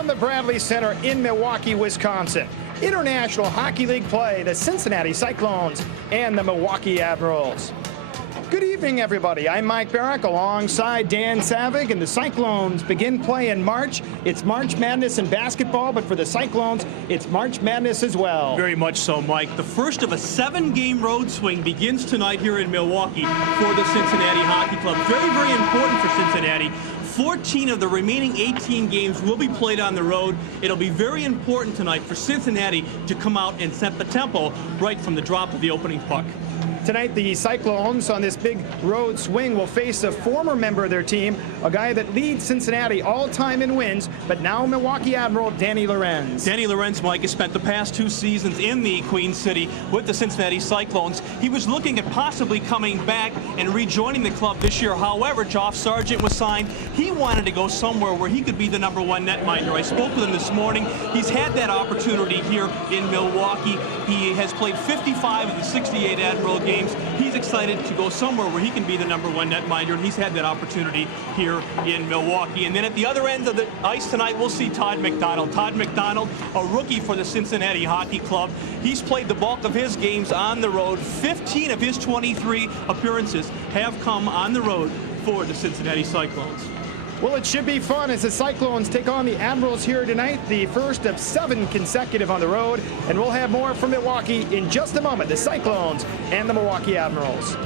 from the Bradley Center in Milwaukee, Wisconsin. International Hockey League play, the Cincinnati Cyclones and the Milwaukee Admirals. Good evening, everybody. I'm Mike Barrack alongside Dan Saevig, and the Cyclones begin play in March. It's March Madness in basketball, but for the Cyclones, it's March Madness as well. Very much so, Mike. The first of a 7-game road swing begins tonight here in Milwaukee for the Cincinnati Hockey Club. Very, very important for Cincinnati. 14 of the remaining 18 games will be played on the road. It'll be very important tonight for Cincinnati to come out and set the tempo right from the drop of the opening puck. Tonight, the Cyclones on this big road swing will face a former member of their team, a guy that leads Cincinnati all-time in wins, but now Milwaukee Admiral Danny Lorenz. Danny Lorenz, Mike, has spent the past 2 seasons in the Queen City with the Cincinnati Cyclones. He was looking at possibly coming back and rejoining the club this year. However, Joff Sargent was signed. He wanted to go somewhere where he could be the #1 netminder. I spoke with him this morning. He's had that opportunity here in Milwaukee. He has played 55 of the 68 Admiral games. He's excited to go somewhere where he can be the #1 netminder, and he's had that opportunity here in Milwaukee. And then at the other end of the ice tonight, we'll see Todd McDonald. Todd McDonald, a rookie for the Cincinnati Hockey Club. He's played the bulk of his games on the road. 15 of his 23 appearances have come on the road for the Cincinnati Cyclones. Well, it should be fun as the Cyclones take on the Admirals here tonight, the first of 7 consecutive on the road. And we'll have more from Milwaukee in just a moment. The Cyclones and the Milwaukee Admirals.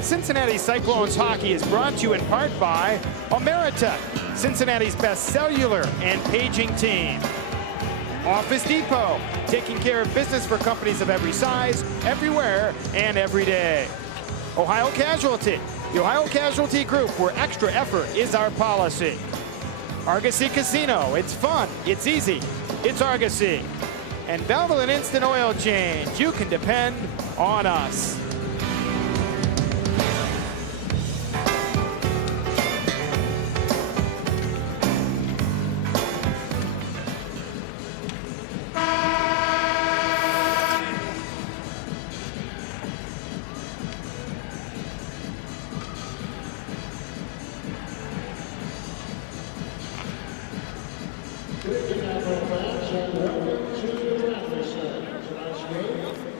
Cincinnati Cyclones hockey is brought to you in part by Ameritech, Cincinnati's best cellular and paging team. Office Depot, taking care of business for companies of every size, everywhere, and every day. Ohio Casualty, the Ohio Casualty Group, where extra effort is our policy. Argosy Casino, it's fun, it's easy, it's Argosy. And Valvoline Instant Oil Change, you can depend on us.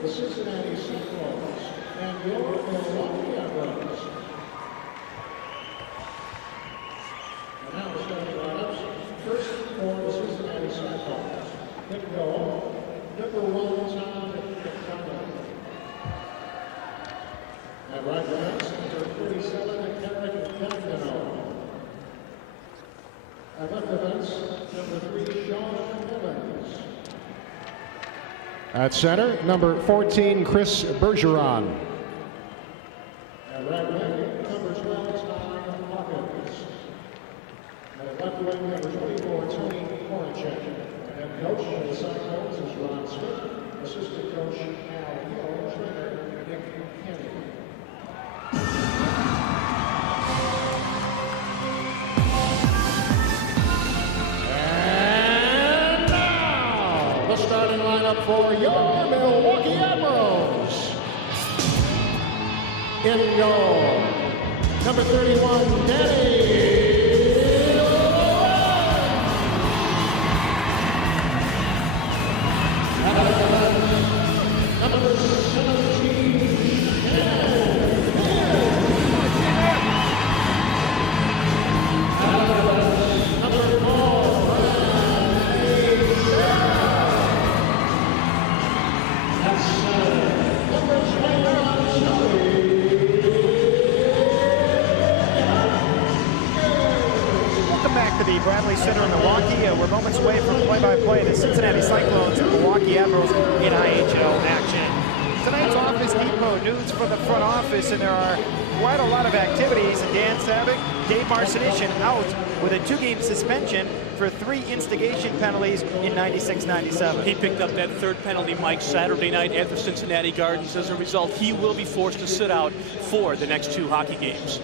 The Cincinnati Cyclones and your Milwaukee Admirals. And now the starting lineups. First for the Cincinnati Cyclones. Hit goal, #1 Todd McDonald. At right wing, center 47, Eric Candino. At left defense, #3, Sean Evans. At center, number 14, Chris Bergeron. At right wing, number 12, Ty Hawkins. At left wing, number 24, Tony Horacek. And coach of the Cyclones is Ron Smith. Assistant coach Al Hill. Trainer Nick Kenny. And now, the starting lineup for your Milwaukee Admirals. In goal, number 31, Danny. Number 17, number 4, Welcome back to the Bradley Center in Milwaukee. We're moments away from play-by-play the Cincinnati Cyclones and Milwaukee Admirals in IHL action. Tonight's Office Depot news from the front office, and there are quite a lot of activities. And Dan Saevig, Dave Marcinician out with a 2-game suspension for 3 instigation penalties in 96-97. He picked up that 3rd penalty, Mike, Saturday night at the Cincinnati Gardens. As a result, he will be forced to sit out for the next 2 hockey games.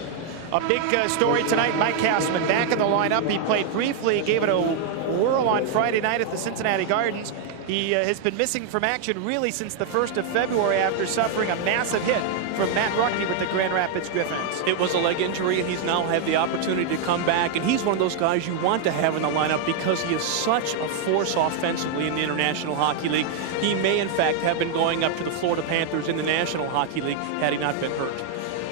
A big story tonight, Mike Castman back in the lineup. He played briefly, gave it a whirl on Friday night at the Cincinnati Gardens. He has been missing from action really since the 1st of February after suffering a massive hit from Matt Ruckney with the Grand Rapids Griffins. It was a leg injury, and he's now had the opportunity to come back, and he's one of those guys you want to have in the lineup because he is such a force offensively in the International Hockey League. He may, in fact, have been going up to the Florida Panthers in the National Hockey League had he not been hurt.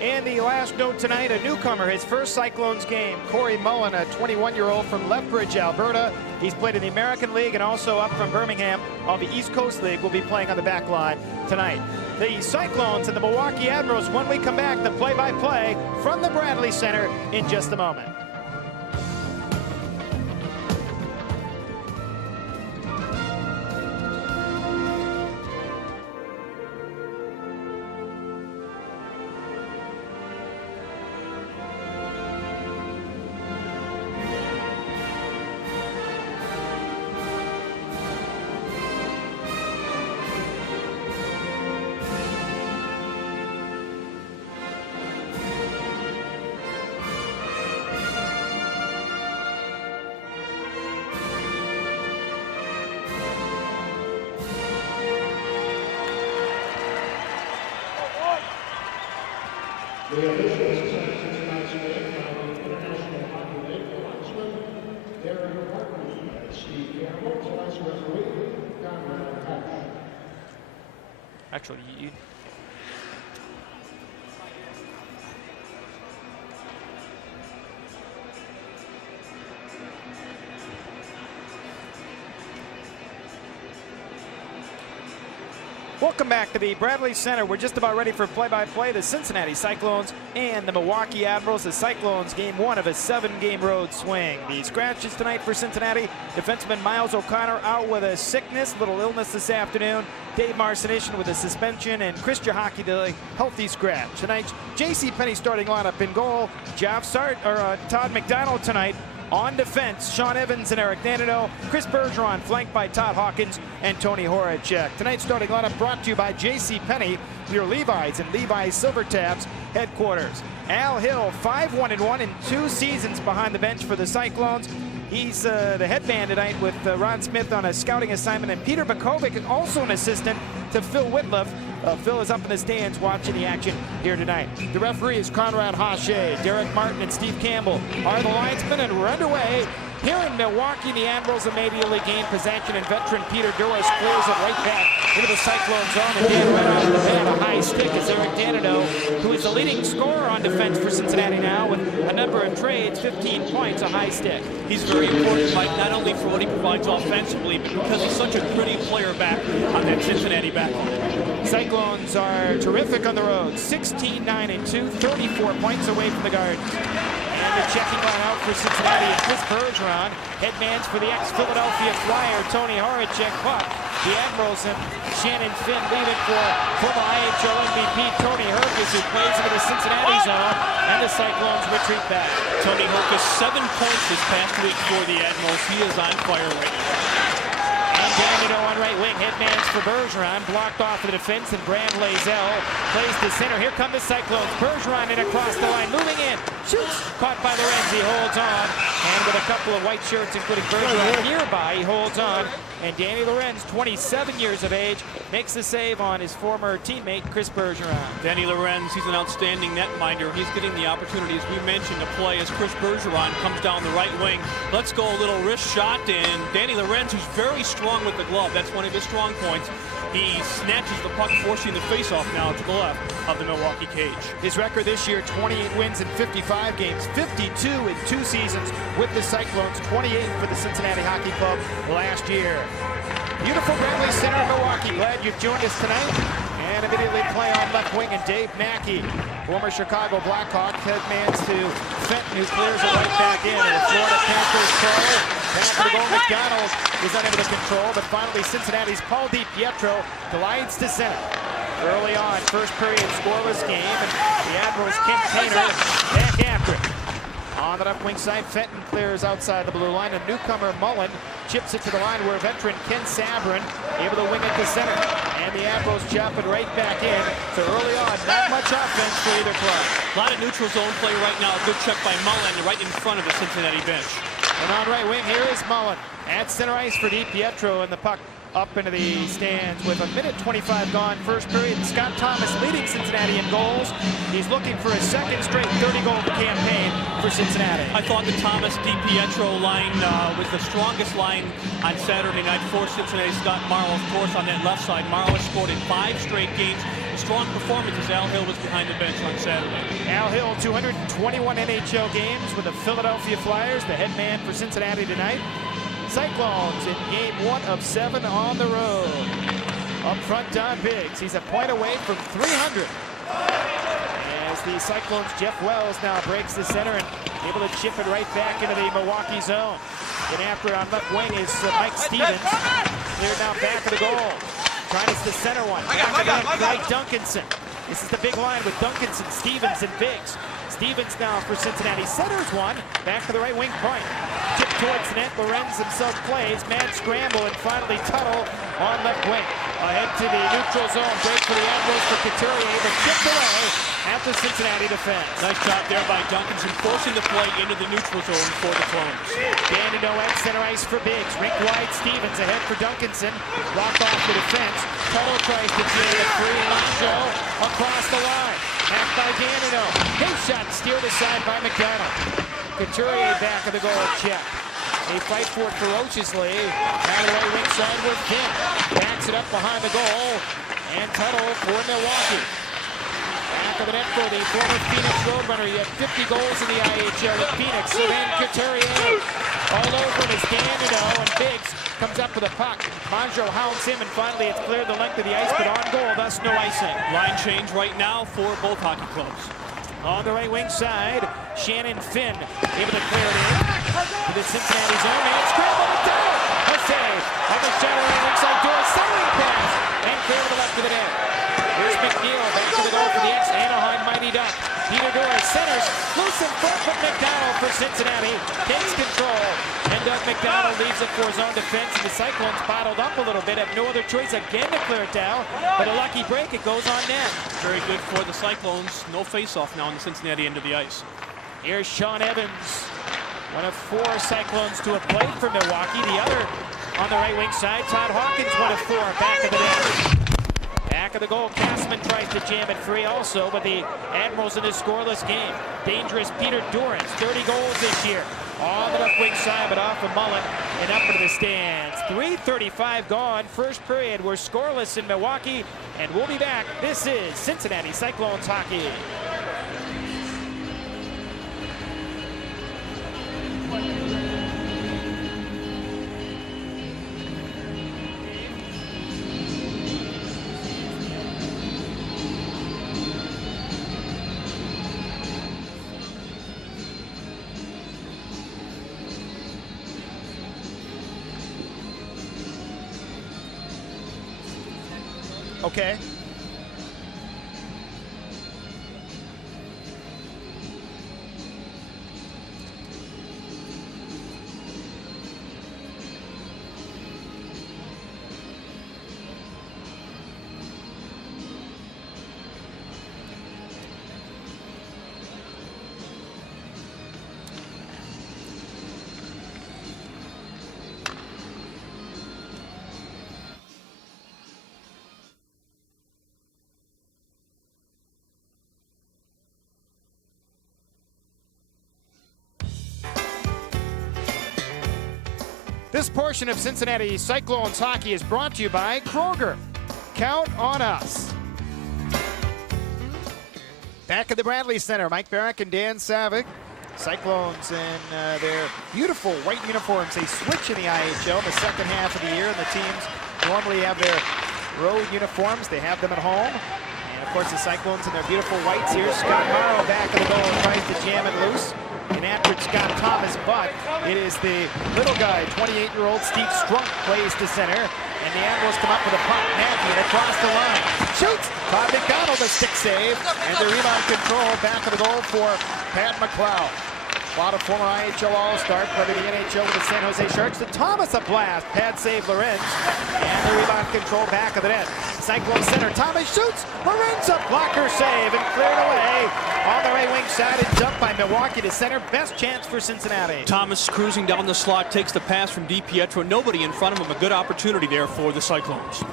And the last note tonight, a newcomer, his first Cyclones game, Corey Mullen, a 21-year-old from Lethbridge, Alberta. He's played in the American League and also up from Birmingham on the East Coast League, will be playing on the back line tonight. The Cyclones and the Milwaukee Admirals, when we come back, the play-by-play from the Bradley Center in just a moment. The officials assigned to tonight's game by the International Hockey League, the linesman, Darren Martin, Steve Campbell, tonight's referee, Conrad Hatch. Actually, welcome back to the Bradley Center. We're just about ready for play-by-play. The Cincinnati Cyclones and the Milwaukee Admirals. The Cyclones game 1 of a 7-game road swing. The scratches tonight for Cincinnati. Defenseman Miles O'Connor out with a sickness, little illness this afternoon. Dave Marcination with a suspension, and Chris Jahaki the healthy scratch. Tonight's J.C. Penney starting lineup in goal. Todd McDonald tonight. On defense, Sean Evans and Eric Danino. Chris Bergeron flanked by Todd Hawkins and Tony Horacek. Tonight's starting lineup brought to you by J.C. Penney, your Levi's and Levi's Silver Tabs headquarters. Al Hill, 5-1-1 in 2 seasons behind the bench for the Cyclones. He's the headman tonight with Ron Smith on a scouting assignment, and Peter Bukovic, also an assistant to Phil Whitloff. Phil is up in the stands watching the action here tonight. The referee is Conrad Hache. Derek Martin and Steve Campbell are the linesmen, and we're underway. Here in Milwaukee, the Admirals immediately gain possession, and veteran Peter Duras clears it right back into the Cyclone zone. And Dan right off the bat, a high stick is Eric Danino, who is the leading scorer on defense for Cincinnati now with a number of trades, 15 points, a high stick. He's very important, Mike, not only for what he provides offensively, but because he's such a pretty player back on that Cincinnati backline. Cyclones are terrific on the road, 16-9-2, 34 points away from the Garden. And the checking line out for Cincinnati is Chris Bergeron. Headmans for the ex-Philadelphia Flyer, Tony Horacek. But the Admirals and Shannon Finn leaving for former IHL MVP Tony Herkus, who plays into the Cincinnati zone, and the Cyclones retreat back. Tony Herkus, 7 points this past week for the Admirals. He is on fire right now. And Danino on right wing, headmans for Bergeron, blocked off the defense, and Brand Lazell plays to center. Here come the Cyclones. Bergeron in across the line, moving in, shoots, caught by Lorenz, he holds on, and with a couple of white shirts, including Bergeron nearby, he holds on, and Danny Lorenz, 27 years of age, makes the save on his former teammate, Chris Bergeron. Danny Lorenz, he's an outstanding netminder. He's getting the opportunity, as we mentioned, to play as Chris Bergeron comes down the right wing. Let's go, a little wrist shot, and Danny Lorenz, who's very strong with the glove, that's one of his strong points. He snatches the puck, forcing the faceoff now to the left of the Milwaukee cage. His record this year, 28 wins in 55 games, 52 in 2 seasons with the Cyclones, 28 for the Cincinnati Hockey Club last year. Beautiful Bradley Center in Milwaukee. Glad you've joined us tonight. And immediately play on left wing, and Dave Mackey, former Chicago Blackhawk, headmans to Fenton, who clears it right back in. And the Florida Panthers throw. Pass to the goal. McDonald is unable to control, but finally Cincinnati's Paul DiPietro glides to center. Early on, first period scoreless game, and the Admirals' Kent Painter back after it. On the left wing side, Fenton clears outside the blue line, and newcomer Mullen chips it to the line where veteran Ken Sabrin able to wing it to center. And the Admirals chop it right back in. So early on, not much offense for either club. A lot of neutral zone play right now. A good check by Mullen right in front of the Cincinnati bench. And on right wing, here is Mullen. At center ice for DiPietro, and the puck up into the stands with 1:25 gone, first period. Scott Thomas leading Cincinnati in goals. He's looking for a second straight 30-goal campaign for Cincinnati. I thought the Thomas DiPietro line was the strongest line on Saturday night for Cincinnati. Scott Morrow, of course, on that left side. Morrow has scored in 5 straight games. A strong performance as Al Hill was behind the bench on Saturday. Al Hill, 221 NHL games with the Philadelphia Flyers, the head man for Cincinnati tonight. Cyclones in game 1 of 7 on the road. Up front, Don Biggs. He's a point away from 300. As the Cyclones, Jeff Wells now breaks the center and able to chip it right back into the Milwaukee zone. And after on left wing is Mike Stevens. Cleared now back of the goal. Trying to center one. Right, Duncanson. This is the big line with Duncanson, Stevens, and Biggs. Stevens now for Cincinnati centers one. Back to the right wing point. Tip towards the net. Lorenz himself plays. Mad scramble and finally Tuttle on left wing. Ahead to the neutral zone. Break for the Admirals for Couturier, but chipped away at the Cincinnati defense. Nice job there by Duncanson, forcing the play into the neutral zone for the Clones. Danino at center ice for Biggs. Rink wide, Stevens ahead for Duncanson. Blocked off the defense. Tuttle tries to jam it free. Lacho across the line. Back by Danino. His shot steered aside by McDonald. Couturier back of the goal check. They fight for it ferociously. Out of the right wing side with Finn. Backs it up behind the goal. And Tuttle for Milwaukee. Back of the net for the former Phoenix Roadrunner. He had 50 goals in the IHL with Phoenix. So then Couturier all over him is Danino, and Biggs comes up with a puck. Monjo hounds him, and finally it's cleared the length of the ice, but on goal, thus no icing. Line change right now for both hockey clubs. On the right wing side, Shannon Finn able to clear it in to the Cincinnati zone, and scramble it down. A save on the shadow right wing side door, centering pass, and clear to the left of the net. Here's McNeil back to the goal for the ex-Anaheim Mighty Duck. Peter Doris centers, loose in front, but McDonald for Cincinnati takes control. And Doug McDonald leaves it for his own defense, and the Cyclones bottled up a little bit, have no other choice again to clear it down, but a lucky break, it goes on net. Very good for the Cyclones. No face-off now on the Cincinnati end of the ice. Here's Sean Evans, one of 4 Cyclones to have played for Milwaukee. The other on the right wing side, Todd Hawkins, one of 4, back of the net. Back of the goal, Castman tries to jam it free also, but the Admirals in this scoreless game. Dangerous Peter Durance, 30 goals this year. On the left wing side, but off of Mullen and up into the stands. 3:35 gone, first period. We're scoreless in Milwaukee, and we'll be back. This is Cincinnati Cyclones hockey. Okay. This portion of Cincinnati Cyclones hockey is brought to you by Kroger. Count on us. Back at the Bradley Center, Mike Barrack and Dan Saevig. Cyclones in their beautiful white uniforms. They switch in the IHL in the second half of the year, and the teams normally have their road uniforms. They have them at home. And of course the Cyclones in their beautiful whites here. Scott Morrow back of the goal and tries to jam it loose. And after Scott Thomas, but it is the little guy, 28-year-old Steve Strunk, plays to center. And the Admirals come up with a puck. Nagy across the line. Shoots! Todd McDonald, a stick save. And the rebound control back of the goal for Pat McLeod. A lot of former IHL All-Star, played in the NHL with the San Jose Sharks. To Thomas, a blast. Pad save Lorenz. And the rebound control back of the net. Cyclone center. Thomas shoots. Lorenz a blocker save and cleared away on the right wing side and jumped by Milwaukee to center. Best chance for Cincinnati. Thomas cruising down the slot, takes the pass from DiPietro. Nobody in front of him. A good opportunity there for the Cyclones.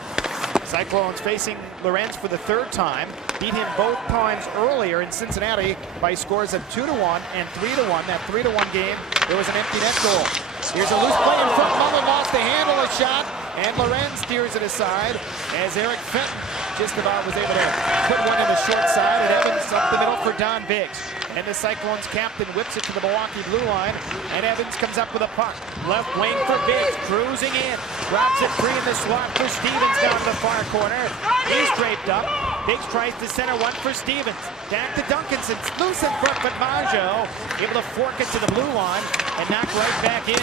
Cyclones facing Lorenz for the third time. Beat him both times earlier in Cincinnati by scores of 2-1 and 3-1. That 3-1 game, there was an empty net goal. Here's a loose play in front. Mullen lost the handle, a shot, and Lorenz steers it aside as Eric Fenton just about was able to put one in the short side, and Evans up the middle for Don Biggs. And the Cyclones captain whips it to the Milwaukee blue line, and Evans comes up with a puck. Left wing for Biggs, cruising in. Drops it free in the slot for Stevens down to the far corner. He's draped up. Biggs tries to center one for Stevens. Back to Duncanson, loose in front, but Maggio able to fork it to the blue line and knock right back in.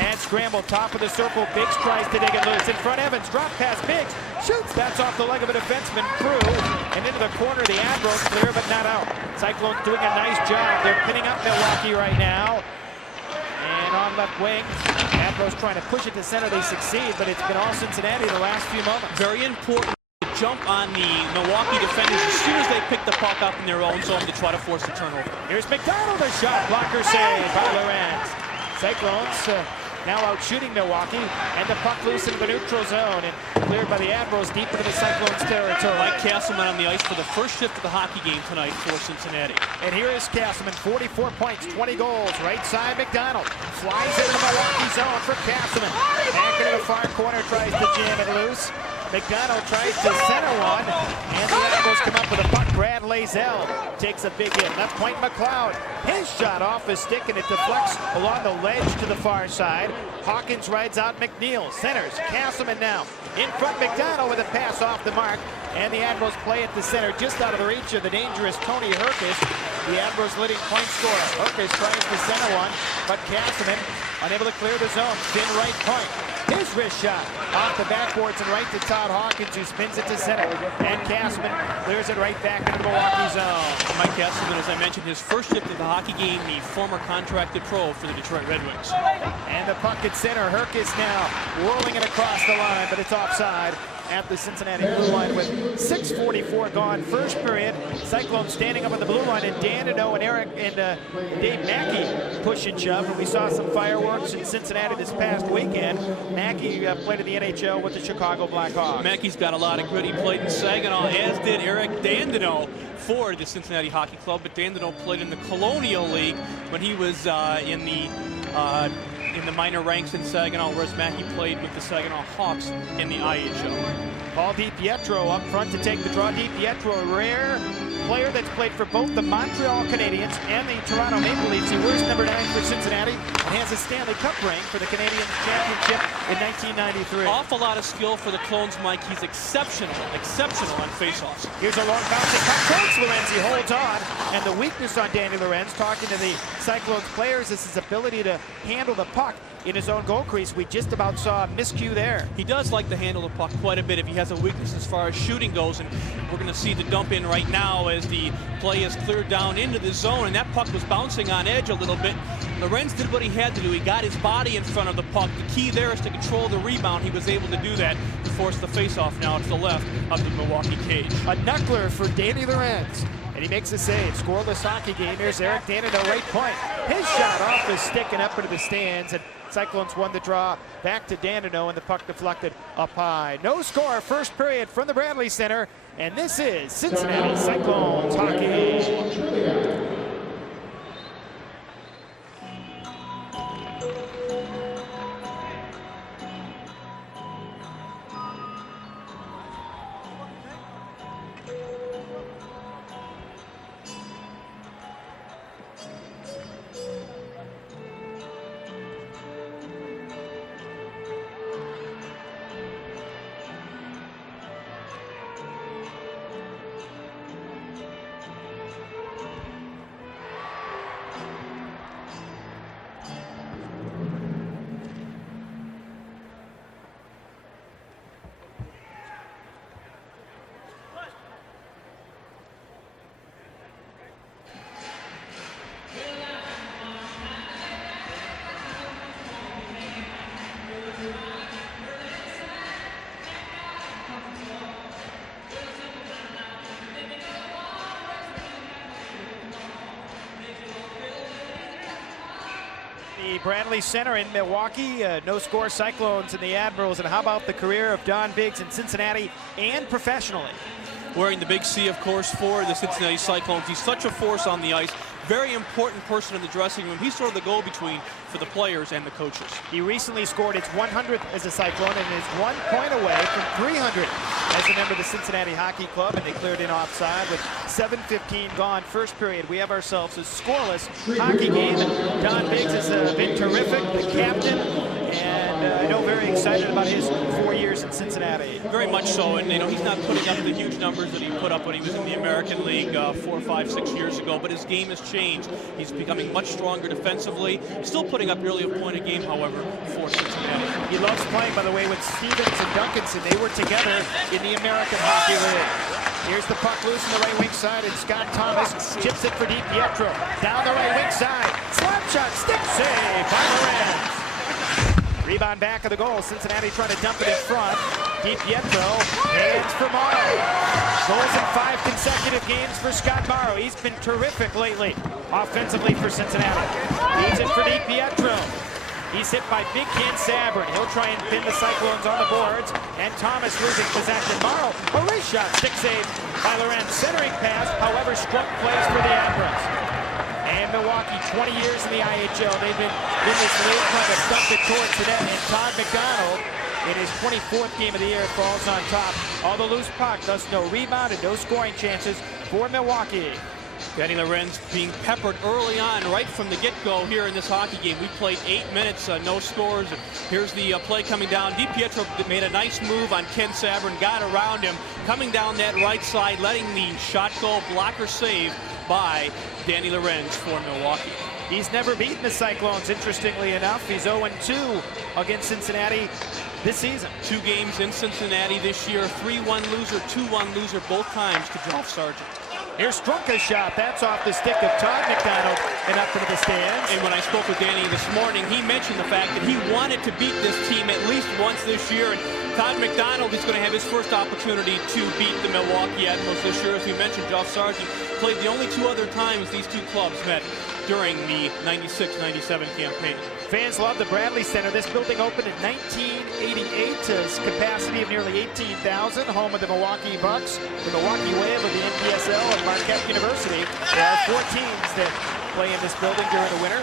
And scramble, top of the circle. Biggs tries to dig it loose. In front, Evans, drop pass, Biggs, shoots. That's off the leg of a defenseman, through, and into the corner. The Admirals clear, but not out. Cyclones doing a nice job. They're pinning up Milwaukee right now. And on left wing, Admirals trying to push it to center. They succeed, but it's been all Cincinnati the last few moments. Very important to jump on the Milwaukee defenders as soon as they pick the puck up in their own zone to try to force the turnover. Here's McDonald, a shot, blocker save by Lorenz. Cyclones now out shooting Milwaukee, and the puck loose into the neutral zone and cleared by the Admirals deep into the Cyclones territory. Mike Castleman on the ice for the first shift of the hockey game tonight for Cincinnati. And here is Castleman, 44 points, 20 goals. Right side, McDonald flies into the Milwaukee zone for Castleman. Back into the far corner, tries to jam it loose. McDonald tries to center one, and the Admirals come up with a puck. Brad Lazell takes a big hit. Left point, McLeod. His shot off his stick, and it deflects along the ledge to the far side. Hawkins rides out McNeil. Centers. Castleman now. In front, McDonald with a pass off the mark. And the Admirals play at the center, just out of the reach of the dangerous Tony Herkus. The Admirals leading point scorer. Herkus tries to center one, but Castleman unable to clear the zone. Thin right point. His wrist shot off the backboards and right to Todd Hawkins, who spins it to center. And Castleman clears it right back into the Milwaukee zone. Mike Castleman, as I mentioned, his first shift of the hockey game, the former contracted pro for the Detroit Red Wings. And the puck at center. Herkus now whirling it across the line, but it's offside at the Cincinnati blue line with 6:44 gone. First period, Cyclones standing up on the blue line, and Dandino and Eric and Dave Mackey push and shove. And we saw some fireworks in Cincinnati this past weekend. Mackey played in the NHL with the Chicago Blackhawks. Mackey's got a lot of grit. He played in Saginaw, as did Eric Dandino for the Cincinnati Hockey Club. But Dandino played in the Colonial League when he was in the minor ranks in Saginaw, whereas Mackey played with the Saginaw Hawks in the IHL. Paul DiPietro up front to take the draw. DiPietro, a rare player that's played for both the Montreal Canadiens and the Toronto Maple Leafs. He wears number 9 for Cincinnati and has a Stanley Cup ring for the Canadian Championship in 1993. Awful lot of skill for the Clones, Mike. He's exceptional on faceoffs. Here's a long bounce at puck towards Lorenz. He holds on, and the weakness on Danny Lorenz, talking to the Cyclones players, is his ability to handle the puck in his own goal crease. We just about saw a miscue there. He does like to handle the puck quite a bit if he has a weakness as far as shooting goes, and we're going to see the dump in right now as the play is cleared down into the zone, and that puck was bouncing on edge a little bit. Lorenz did what he had to do. He got his body in front of the puck. The key there is to control the rebound. He was able to do that to force the face-off now to the left of the Milwaukee cage. A knuckler for Danny Lorenz. And he makes a save. Scoreless hockey game. Here's Eric Dandino, right point. His shot off is sticking up into the stands, and Cyclones won the draw. Back to Dandino, and the puck deflected up high. No score, first period from the Bradley Center, and this is Cincinnati Cyclones hockey. Bradley Center in Milwaukee. No-score Cyclones and the Admirals. And how about the career of Don Biggs in Cincinnati and professionally? Wearing the big C, of course, for the Cincinnati Cyclones. He's such a force on the ice. Very important person in the dressing room. He's sort of the go-between for the players and the coaches. He recently scored his 100th as a Cyclone and is 1 point away from 300 as a member of the Cincinnati Hockey Club, and they cleared in offside with 7:15 gone. First period, we have ourselves a scoreless hockey game. And Don Biggs has been terrific, the captain, and I know very excited about his 4 years in Cincinnati. Very much so, and he's not putting up the huge numbers that he put up when he was in the American League 4, 5, 6 years ago, but his game has changed. He's becoming much stronger defensively, still putting up nearly a point a game, however, for Cincinnati. He loves playing, by the way, with Stevens and Duncanson. They were together in the American Hockey League. Here's the puck loose in the right wing side, and Scott Thomas chips it for DiPietro. Down the right wing side, slap shot, stick save by Lorenz. Rebound back of the goal. Cincinnati trying to dump it in front. DiPietro, hands for Morrow. Goals in 5 consecutive games for Scott Morrow. He's been terrific lately, offensively for Cincinnati. Leaves it for DiPietro. He's hit by Big Ken Sabrin. He'll try and pin the Cyclones on the boards. And Thomas losing possession. Morrow, a race shot, stick save by Lorenz. Centering pass, however, struck plays for the Admirals. And Milwaukee, 20 years in the IHL. They've been in this league trying to dump it towards the net. And Todd McDonald, in his 24th game of the year, falls on top. All the loose puck, thus no rebound and no scoring chances for Milwaukee. Danny Lorenz being peppered early on, right from the get-go here in this hockey game. We played 8 minutes, no scores. Here's the play coming down. DiPietro made a nice move on Ken Sabrin, got around him, coming down that right side, letting the shot go, blocker save by Danny Lorenz for Milwaukee. He's never beaten the Cyclones, interestingly enough. He's 0-2 against Cincinnati this season. 2 games in Cincinnati this year, 3-1 loser, 2-1 loser, both times to Joff Sargent. Here's Strunka's shot. That's off the stick of Todd McDonald and up into the stands. And when I spoke with Danny this morning, he mentioned the fact that he wanted to beat this team at least once this year. And Todd McDonald is going to have his first opportunity to beat the Milwaukee Admirals this year. As we mentioned, Joff Sargent played the only 2 other times these 2 clubs met during the 96-97 campaign. Fans love the Bradley Center. This building opened in 1988 to its capacity of nearly 18,000, home of the Milwaukee Bucks, the Milwaukee Wave of the NPSL, and Marquette University. There are 4 teams that play in this building during the winter.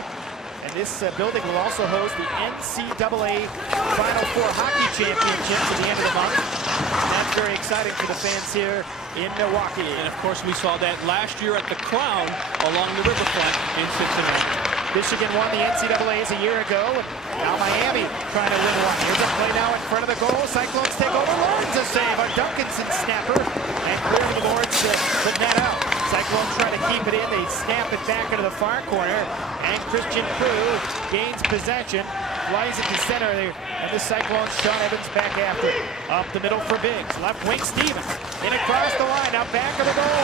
And this building will also host the NCAA Final Four Hockey Championships at the end of the month. And that's very exciting for the fans here in Milwaukee. And of course, we saw that last year at the Crown along the riverfront in Cincinnati. Michigan won the NCAAs a year ago, and now Miami trying to win one. Here's a play now in front of the goal. Cyclones take over. Lawrence a save. A Duncanson snapper, and clearing the boards to the net out. Cyclones try to keep it in. They snap it back into the far corner, and Christian Prue gains possession, flies it to center there, and the Cyclones, Sean Evans back after it. Up the middle for Biggs. Left wing Stevens. In across the line. Now back of the goal.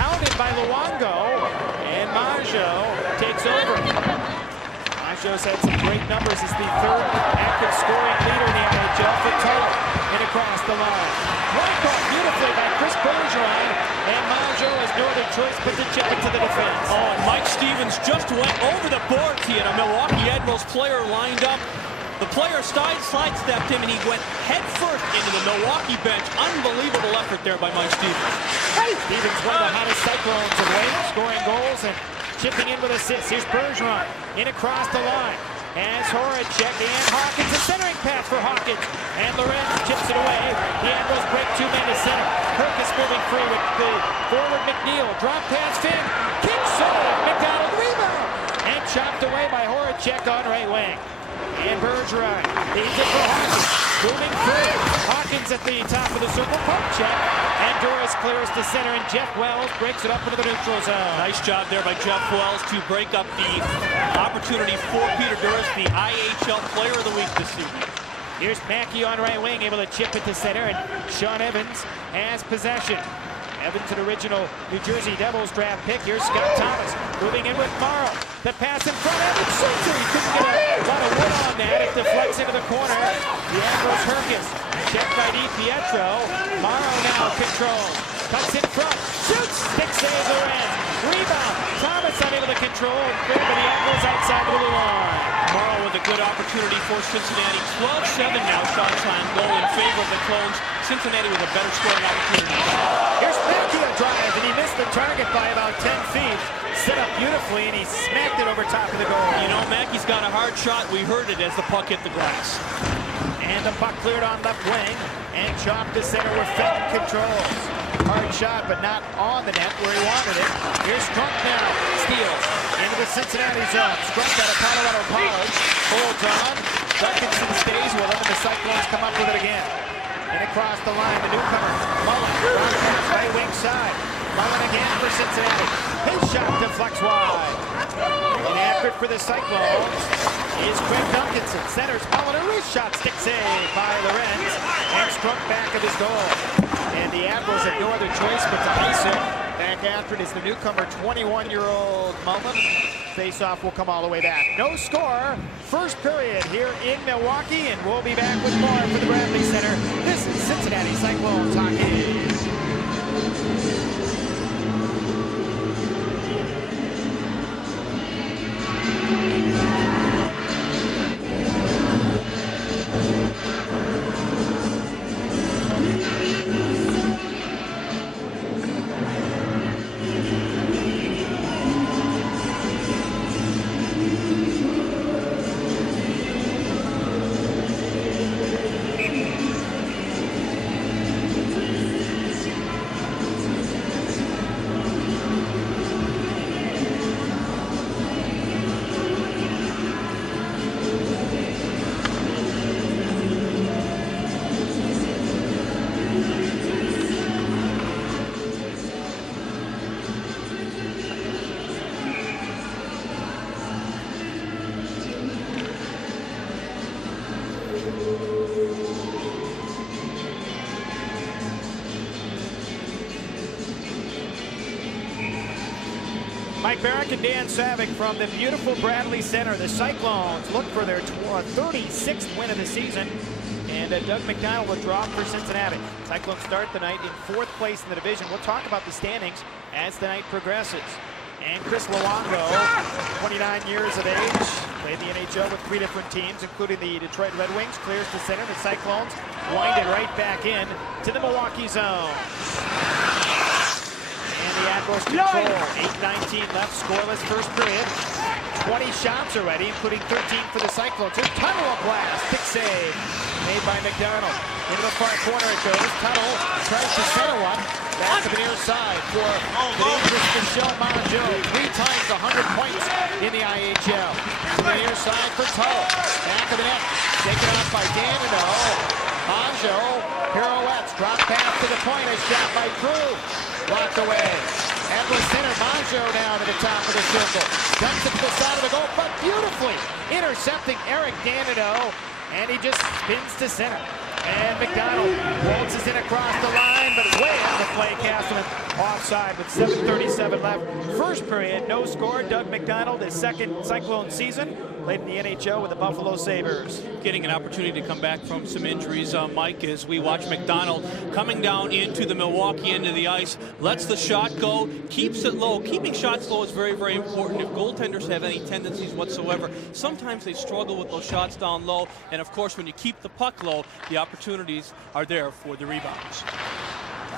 Hounded by Luongo, and Maggio takes over. Maggio's had some great numbers as the 3rd active scoring leader in the IHL for total. And across the line. One caught beautifully by Chris Bergeron, and Maggio has no other choice but to chip it to the defense. Oh, and Mike Stevens just went over the boards. He had a Milwaukee Admirals player lined up. The player sidestepped him, and he went head first into the Milwaukee bench. Unbelievable effort there by Mike Stevens. Stevens, one of the hottest Cyclones of late, scoring goals and chipping in with assists. Here's Bergeron in across the line. As Horacek and Hawkins, a centering pass for Hawkins. And Lorenz chips it away. The Admirals break 2 men to center. Kirk is moving free with the forward McNeil. Drop pass, Finn. Kick save. McDonald rebound. And chopped away by Horacek on right wing. And Bergeron leads it for Hawkins. Moving free. Hawkins at the top of the circle. Pump check. And Doris clears to center, and Jeff Wells breaks it up into the neutral zone. Nice job there by Jeff Wells to break up the opportunity for Peter Doris, the IHL Player of the Week this season. Here's Mackey on right wing, able to chip it to center, and Sean Evans has possession. Evans, an original New Jersey Devils draft pick. Here's Scott Thomas moving in with Morrow. The pass in front, Evans shoots it. He couldn't get a lot of wood on that. It deflects into the corner. The Admirals Herkis, checked by DiPietro. Morrow now controls. Cuts in front, shoots, stick save Lorenz. Rebound, Thomas unable to control, and clear, but the Admirals outside the blue line. Morrow with a good opportunity for Cincinnati. 12-7 now shots on goal in favor of the Clones. Cincinnati with a better scoring opportunity. Here's Mackey a drive, and he missed the target by about 10 feet. Set up beautifully, and he smacked it over top of the goal. You know, Mackey's got a hard shot. We heard it as the puck hit the glass. And the puck cleared on left wing and chopped to center where Fenton controls. Hard shot, but not on the net where he wanted it. Here's Strunk now. Steals into the Cincinnati zone. Strunk out of Colorado College. Holds on. Duncanson stays with him, and the Cyclones come up with it again. And across the line, the newcomer, Mullen. Right wing side. Mullen again for Cincinnati. His shot deflects wide. Inaccurate for the Cyclones is Craig Duncanson. Centers Mullen. A wrist shot. Stick save by Lorenz. And Strunk back of his goal. And the Admirals have no other choice but to ice it. Back after it is the newcomer, 21-year-old Mullen. Face-off will come all the way back. No score. First period here in Milwaukee, and we'll be back with more for the Bradley Center. This is Cincinnati Cyclones hockey. Mike Barrick and Dan Saevig from the beautiful Bradley Center. The Cyclones look for their 36th win of the season. And Doug McDonald will drop for Cincinnati. Cyclones start the night in 4th place in the division. We'll talk about the standings as the night progresses. And Chris Luongo, 29 years of age, played the NHL with 3 different teams, including the Detroit Red Wings, clears to center. The Cyclones wind it right back in to the Milwaukee zone. And the Admirals control. 8:19 left, scoreless first period. 20 shots already, including 13 for the Cyclones. Here's Tuttle, a blast. Kick save made by McDonald. Into the far corner it goes. Tuttle tries to center one. Back to the near side for the dangerous Michel Mongeau. 3 times 100 points in the IHL. To the near side for Tuttle. Back of the net. Taken off by Danilo. Mongeau pirouettes. Drop pass to the point. A shot by Crew. Blocked away. Admirals center. Mongeau down to the top of the circle. Dumps it to the side of the goal, but beautifully intercepting Eric Danilo. And he just spins to center. And McDonald waltzes in across the line, but way out of play. Castleman offside with 7:37 left. First period, no score. Doug McDonald, his second Cyclone season, played in the NHL with the Buffalo Sabres. Getting an opportunity to come back from some injuries, Mike, as we watch McDonald coming down into the Milwaukee end of the ice, lets the shot go, keeps it low. Keeping shots low is very, very important. If goaltenders have any tendencies whatsoever, sometimes they struggle with those shots down low. And of course, when you keep the puck low, the opportunities are there for the rebounds.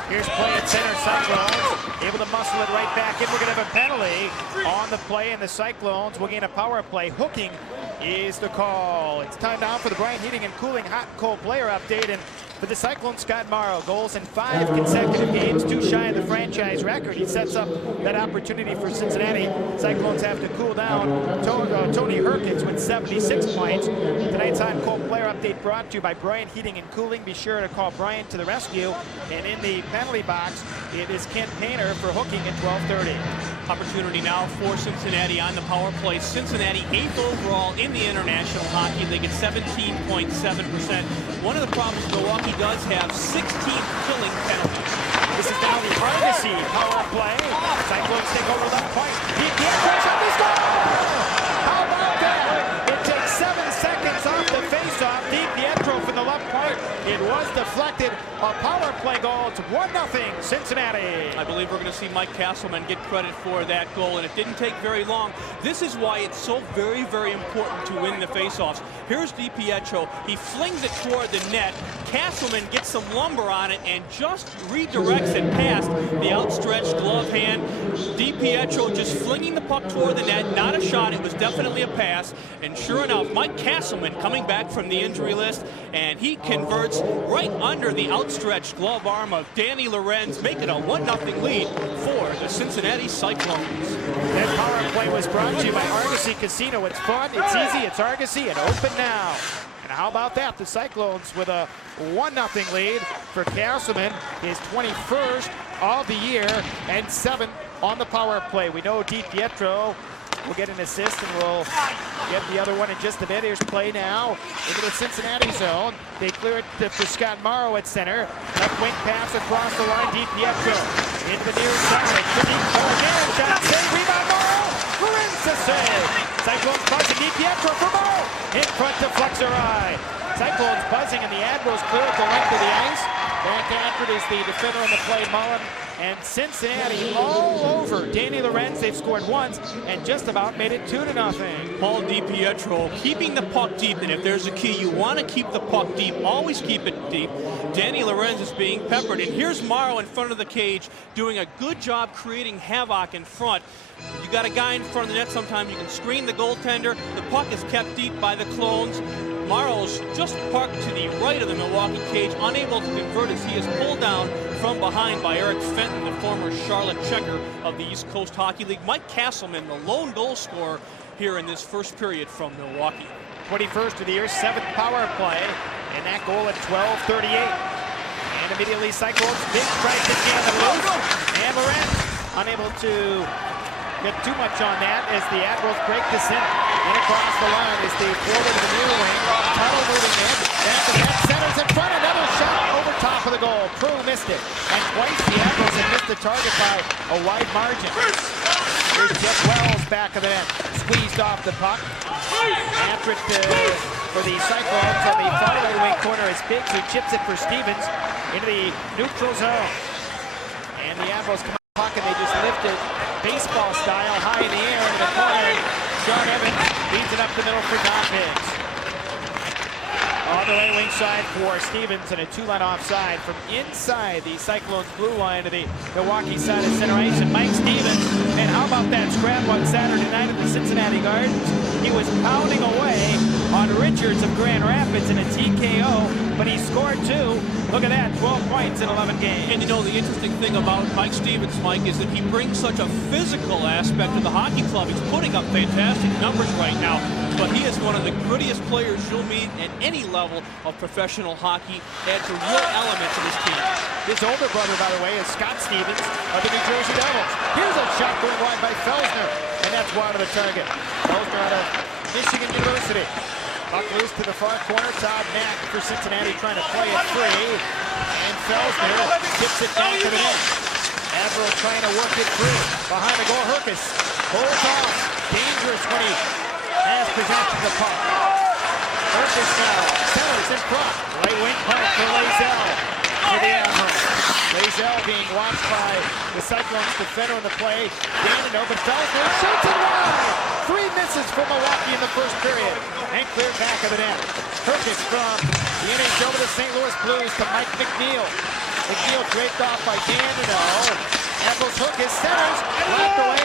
Here's play at center. Cyclones able to muscle it right back in. We're going to have a penalty on the play, and the Cyclones will gain a power play. Hooking is the call. It's time now for the Bryant Heating and Cooling hot and cold player update. And for the Cyclones, Scott Morrow, goals in 5 consecutive games, 2 shy of the franchise record. He sets up that opportunity for Cincinnati. Cyclones have to cool down. Tony Herkins with 76 points. Tonight's hot and cold player update brought to you by Bryant Heating and Cooling. Be sure to call Bryant to the rescue. And in the penalty box, it is Kent Painter for hooking at 12:30. Opportunity now for Cincinnati on the power play. Cincinnati 8th overall in the international hockey. They get 17.7%. One of the problems Milwaukee does have 16 killing penalties. This is now the Argosy power play. Cyclones take over left point. Pietro shot this goal! How about that? It takes 7 seconds off the faceoff. Pietro from the left point It was deflected. A power play goal. It's 1-0 Cincinnati. I believe we're going to see Mike Castleman get credit for that goal, and it didn't take very long. This is why it's so very, very important to win the faceoffs. Here's DiPietro. He flings it toward the net. Castleman gets some lumber on it and just redirects it past the outstretched glove hand. DiPietro just flinging the puck toward the net. Not a shot. It was definitely a pass. And sure enough, Mike Castleman coming back from the injury list, and he converts right under the outstretched glove arm of Danny Lorenz, making a 1-0 lead for the Cincinnati Cyclones. That power play was brought to you by Argosy Casino. It's fun, it's easy, it's Argosy, and open now. And how about that? The Cyclones with a 1-0 lead for Castleman, his 21st of the year, and 7 on the power play. We know DiPietro will get an assist, and we'll get the other one in just a bit. Here's play now into the Cincinnati zone. They clear it for Scott Morrow at center. Left wing pass across the line. DiPietro into the near side. Again, shot save, rebound Morrow. Lorenz to save. Cyclones buzzing. DiPietro for Morrow. In front to Flexerai. Cyclones buzzing, and the Admirals clear at the length of the ice. Back after it is the defender on the play, Mullen. And Cincinnati all over Danny Lorenz. They've scored once and just about made it 2-0. Paul DiPietro keeping the puck deep, and if there's a key, you want to keep the puck deep. Always keep it deep. Danny Lorenz is being peppered, and here's Morrow in front of the cage doing a good job creating havoc in front. You got a guy in front of the net, sometimes you can screen the goaltender. The puck is kept deep by the Clones. Morrow's just parked to the right of the Milwaukee cage, unable to convert as he is pulled down from behind by Eric Fenton, the former Charlotte Checker of the East Coast Hockey League. Mike Castleman, the lone goal scorer here in this first period from Milwaukee. 21st of the year, 7th power play, and that goal at 12:38. And immediately Cyclones, big strike to the loose, and Lorenz unable to get too much on that as the Admirals break the center. And across the line is the forward of the near wing. Tunnel moving in. Back to net. Centers in front. Another shot over top of the goal. Prue missed it. And twice the Admirals have missed the target by a wide margin. Here's Jeff Wells back of the net. Squeezed off the puck. After it for the Cyclones on the far right wing corner is Biggs, who chips it for Stevens into the neutral zone. And the Admirals come out of the puck and they just lift it baseball style high in the air into the corner. Sean Evans leads it up the middle for Don Biggs. On the right wing side for Stevens, and a 2-line offside from inside the Cyclones blue line to the Milwaukee side of center ice. And Mike Stevens, and how about that scrap on Saturday night at the Cincinnati Gardens? He was pounding away on Richards of Grand Rapids in a TKO, but he scored 2. Look at that, 12 points in 11 games. And you know, the interesting thing about Mike Stevens, Mike, is that he brings such a physical aspect to the hockey club. He's putting up fantastic numbers right now, but he is one of the grittiest players you'll meet at any level of professional hockey. Adds a real element to this team. His older brother, by the way, is Scott Stevens of the New Jersey Devils. Here's a shot going wide by Felsner, and that's wide of the target. Felsner out of Michigan University. Puck loose to the far corner. Todd Mack for Cincinnati trying to play it free. And Felsner tips it back to the net. Admirals trying to work it free. Behind the goal, Herkus holds off. Dangerous when he has possession of the puck. Herkus now centers in front. Right wing puck for Lazell for the Admirals. Lazell being watched by the Cyclones defender in the play. Danino, but Felsner shoots it wide. 3 misses for Milwaukee in the first period. And cleared back of the net. Herkus from the NHL to the St. Louis Blues to Mike McNeil. McNeil draped off by Danino. Admirals Herkus centers, blocked away.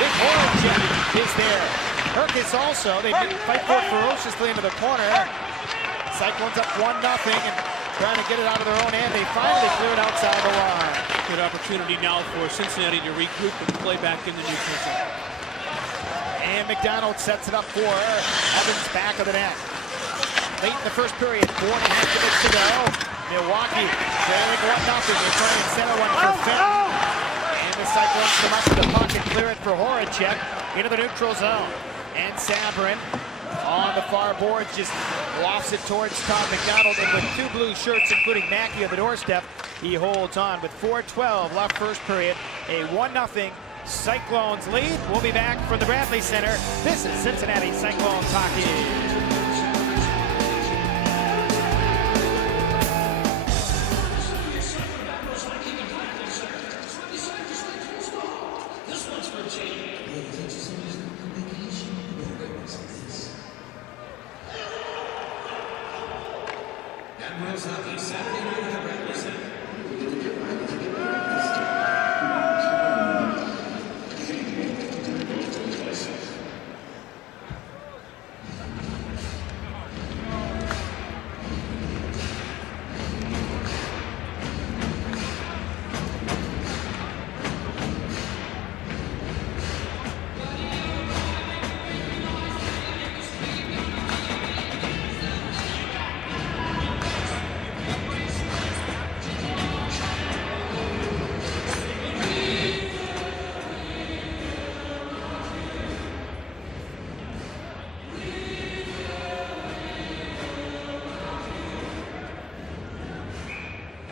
Big Horacek is there. Herkus also, they fight for it ferociously into the corner. Cyclones up 1-0 and trying to get it out of their own end. They finally clear it outside the line. Good opportunity now for Cincinnati to regroup and play back in the neutral zone. And McDonald sets it up for Evans back of the net. Late in the first period, 4.5 minutes to go. Milwaukee trailing 1-0. They try and center one for Fenton. And the Cyclones come up to the puck and clear it for Horacek into the neutral zone. And Sabrin on the far boards just lofts it towards Tom McDonald. And with 2 blue shirts, including Mackey on the doorstep, he holds on. With 4:12 left first period, a 1-0 Cyclones lead. We'll be back from the Bradley Center. This is Cincinnati Cyclones hockey.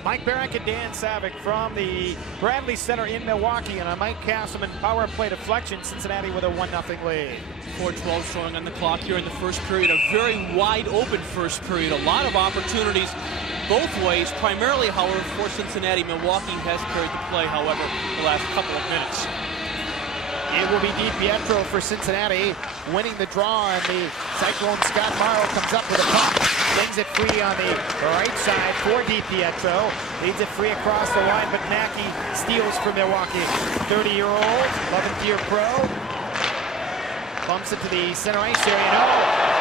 Mike Barrick and Dan Saevig from the Bradley Center in Milwaukee, and a Mike Castleman power play deflection. Cincinnati with a 1-0 lead. 4:12 showing on the clock here in the first period. A very wide open first period. A lot of opportunities both ways. Primarily, however, for Cincinnati. Milwaukee has carried the play, however, the last couple of minutes. It will be DiPietro for Cincinnati winning the draw, and the Cyclone Scott Morrow comes up with a puck. Flings it free on the right side for DiPietro. Leads it free across the line, but Mackey steals for Milwaukee. 30-year-old, 11th-year pro. Bumps it to the center ice area. No,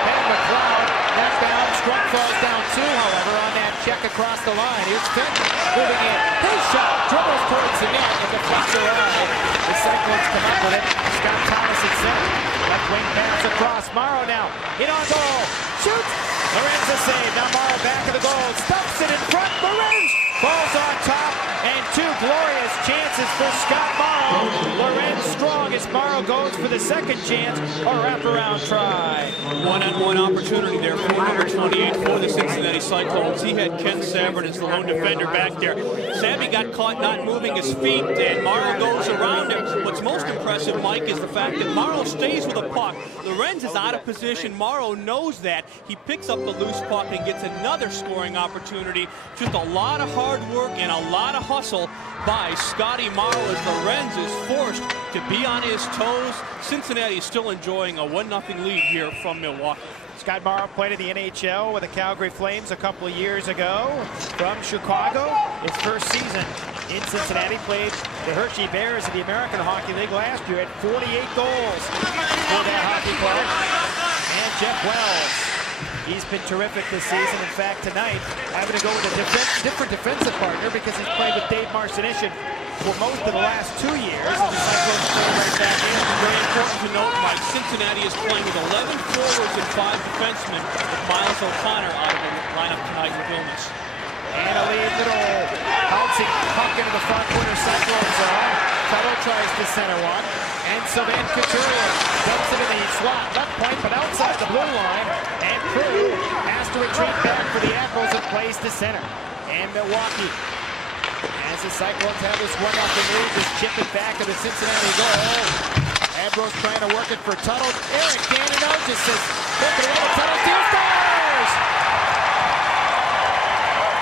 Ben McLeod knocked down. Strunk falls down too, however, on that check across the line. Here's Finn moving in. His shot dribbles towards the net with the flexor eye. The Cyclones come up with it. Scott Thomas at center. Left wing pass across. Morrow now in on goal. Shoots. Lorenz save. Now Morrow back of the goal. Stuffs it in front. Lorenz falls on top. And two glorious chances for Scott Morrow. Lorenz strong as Morrow goes for the second chance. A wraparound try. One-on-one opportunity there for number 28 for the Cincinnati Cyclones. He had Ken Savard as the lone defender back there. Saevig got caught not moving his feet, and Morrow goes around him. What's most impressive, Mike, is the fact that Morrow stays with a puck. Lorenz is out of position. Morrow knows that. He picks up the loose puck and gets another scoring opportunity. Just a lot of hard work and a lot of hustle by Scotty Morrow as Lorenz is forced to be on his toes. Cincinnati is still enjoying a 1-0 lead here from Milwaukee. Scott Morrow played in the NHL with the Calgary Flames a couple of years ago. From Chicago, his first season in Cincinnati, played the Hershey Bears in the American Hockey League last year at 48 goals for that hockey club. And Jeff Wells, he's been terrific this season. In fact, tonight, having to go with a different defensive partner because he's played with Dave Marcinician for most of the last 2 years. And the Cyclones play right back in. Very important to note, Mike, Cincinnati is playing with 11 forwards and 5 defensemen, with Miles O'Connor out of the lineup tonight with illness. And a lead little bouncing puck into the front corner Cyclone zone. Tuttle tries to center one. And Sylvain Couturier dumps it in the slot left point, but outside the blue line. And Crew has to retreat back for the Admirals and plays to center. And Milwaukee, as the Cyclones have this 1-0 lead, just chip it back to the Cincinnati goal. Admirals trying to work it for Tuttle. Eric Danino just says, look at it, Tuttle still scores!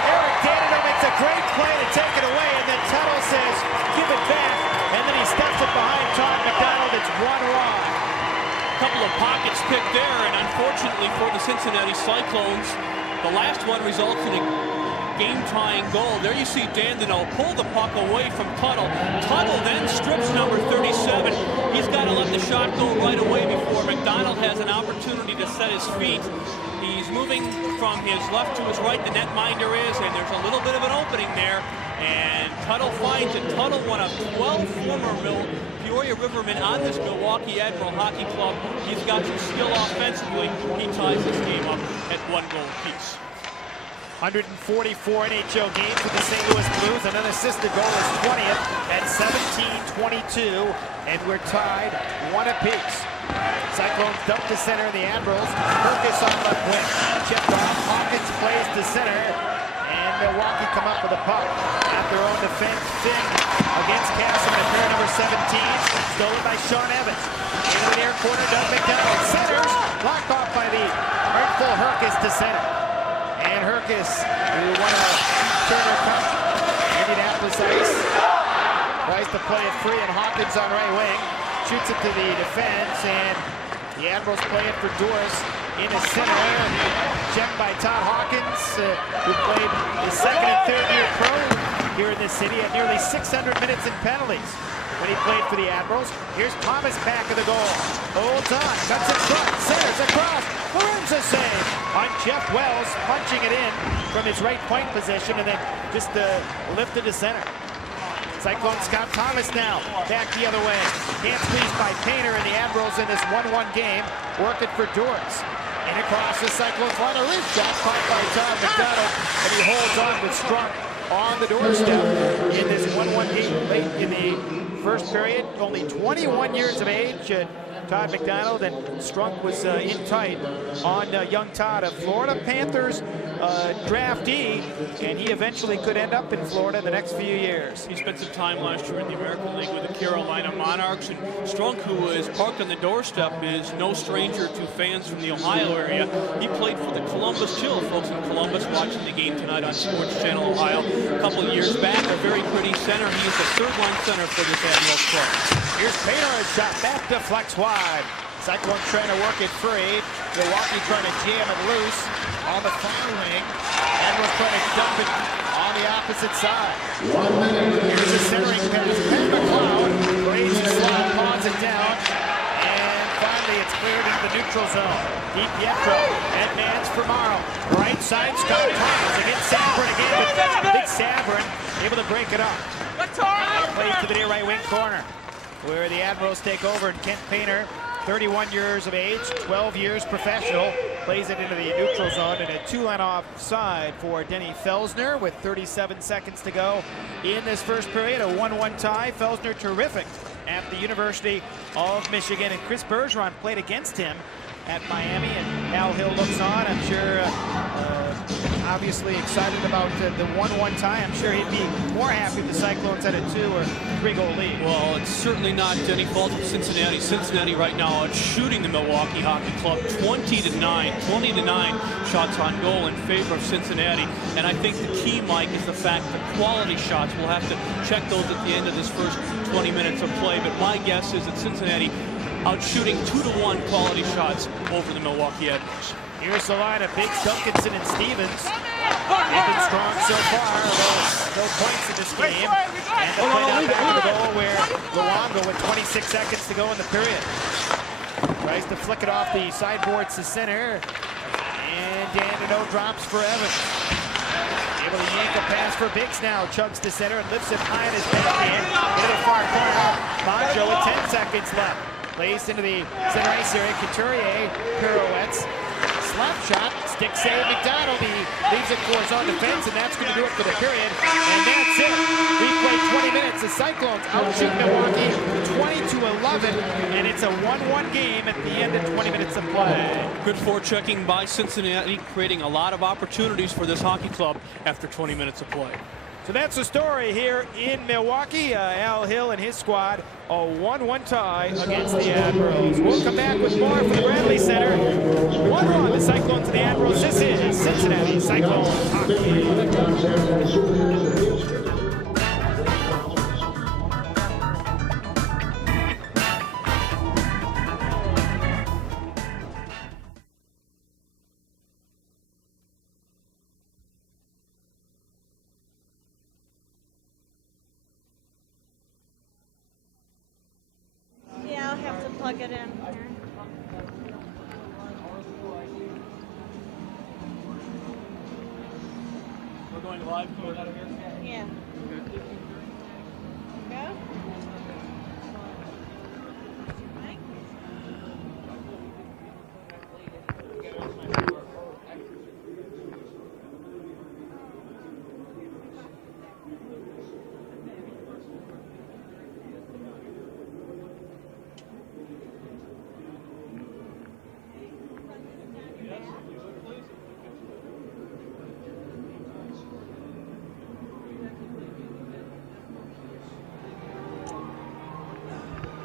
Eric Danino makes a great play to take it away, and then Tuttle says, give it back, and then he steps it behind Todd McDonald. It's 1 wide. Couple of pockets picked there, and unfortunately for the Cincinnati Cyclones, the last one results in a game-tying goal. There you see Dandino pull the puck away from Tuttle. Tuttle then strips number 37. He's got to let the shot go right away before McDonald has an opportunity to set his feet. He's moving from his left to his right, the netminder is, and there's a little bit of an opening there. And Tuttle finds it. Tuttle, one of 12 former Peoria Rivermen on this Milwaukee Admiral Hockey Club. He's got some skill offensively. He ties this game up at 1 goal apiece. 144 NHL games with the St. Louis Blues. An unassisted goal is 20th at 17-22, and we're tied 1 apiece. Cyclones dump to center in the Admirals. Perkis on left wing. Checked off. Hawkins plays to center, and Milwaukee come up with a puck at their own defense. Finn against Castleman, pair number 17, stolen by Sean Evans. Into the near corner, Doug McDonald centers, blocked off by the artful Herkis to center. And Herkis, who won a Turner Cup, Indianapolis Ice, tries to play it free, and Hawkins on right wing shoots it to the defense, and The Admirals play it for Doris in the center. Checked by Todd Hawkins, who played his second and third year pro here in this city at nearly 600 minutes in penalties when he played for the Admirals. Here's Thomas back of the goal. Holds on, cuts it front, centers across. Lorenzo save on Jeff Wells, punching it in from his right point position and then just lifted to center. Cyclone Scott Thomas now back the other way. Can't squeeze by Painter and the Admirals in this 1-1 game. Working for Doris. And across the Cyclones line, a wrist shot caught by Todd McDonald, and he holds on with Strunk on the doorstep in this 1-1 game late in the first period. Only 21 years of age. Todd McDonald and Strunk was in tight on young Todd, a Florida Panthers draftee, and he eventually could end up in Florida in the next few years. He spent some time last year in the American League with the Carolina Monarchs, and Strunk, who is parked on the doorstep, is no stranger to fans from the Ohio area. He played for the Columbus Chill, folks in Columbus watching the game tonight on Sports Channel Ohio. A couple of years back, a very pretty center. He is the third-line center for this Admirals club. Here's Painter, shot back to flex wide. Cyclone trying to work it free. Milwaukee trying to jam it loose on the far wing. Admirals trying to dump it on the opposite side. Here's a centering pass. Pat McLeod raised the slot, pawns it down, and finally it's cleared into the neutral zone. DiPietro advance for Morrow. Right side, Scott Thomas against Sabrin again, but Big Sabrin able to break it up. Plays to the near right wing corner, where the Admirals take over, and Kent Painter, 31 years of age, 12 years professional, plays it into the neutral zone, and a 2-line offside for Denny Felsner with 37 seconds to go in this first period. A 1-1 tie. Felsner terrific at the University of Michigan, and Chris Bergeron played against him at Miami, and Al Hill looks on. I'm sure obviously excited about the 1-1 tie. I'm sure he'd be more happy if the Cyclones had a 2 or 3 goal lead. Well, it's certainly not any fault of Cincinnati. Cincinnati right now outshooting the Milwaukee Hockey Club 20-9. 20-9 shots on goal in favor of Cincinnati. And I think the key, Mike, is the fact that quality shots, we'll have to check those at the end of this first 20 minutes of play. But my guess is that Cincinnati outshooting 2-1 quality shots over the Milwaukee Admirals. Here's the line of Biggs, Duncanson, and Stevens. They've been strong so far, although no points in this game. And the play down back of the goal where Luongo with 26 seconds to go in the period tries to flick it off the sideboards to center. And Dandino drops for Evans. Able to yank a pass for Biggs now. Chugs to center and lifts it high in his backhand. Into the far corner. Monjo with 10 seconds left. Plays into the center ice area. Couturier pirouettes. Slap shot, stick save McDonald. He leaves it for his own defense, and that's going to do it for the period. And that's it. We played 20 minutes. The Cyclones outshoot Milwaukee 20-11, and it's a 1-1 game at the end of 20 minutes of play. Good forechecking by Cincinnati, creating a lot of opportunities for this hockey club after 20 minutes of play. So that's the story here in Milwaukee. Al Hill and his squad, a 1-1 tie against the Admirals. We'll come back with more from the Bradley Center. 1-1, the Cyclones and the Admirals. This is Cincinnati Cyclones hockey. I'll have to plug it in here. We're going live out of here? Yeah. Go. Mike?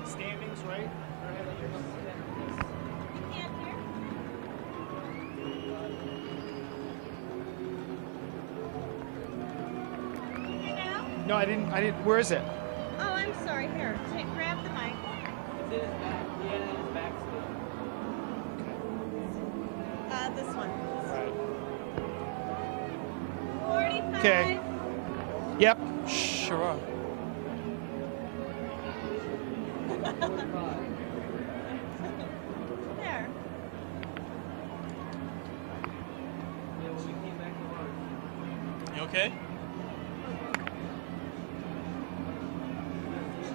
Standings, right? No, I didn't. Where is it? Oh, I'm sorry. Here, grab the mic. Okay. Yep. Sure. There. You okay?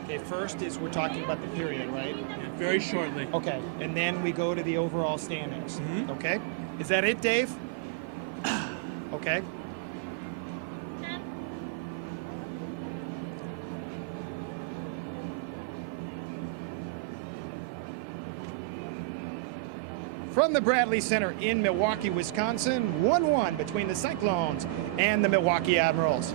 Okay, first is we're talking about the period, right? Very shortly. Okay, and then we go to the overall standings. Mhm. Okay? Is that it, Dave? Okay. 10. From the Bradley Center in Milwaukee, Wisconsin, 1-1 between the Cyclones and the Milwaukee Admirals.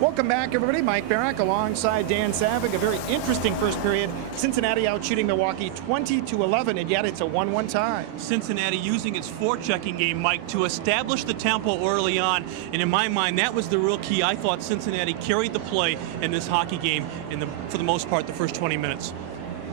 Welcome back, everybody. Mike Barrack alongside Dan Saevig. A very interesting first period. Cincinnati out shooting Milwaukee 20-11, and yet it's a 1-1 tie. Cincinnati using its forechecking game, Mike, to establish the tempo early on. And in my mind, that was the real key. I thought Cincinnati carried the play in this hockey game for the most part, the first 20 minutes.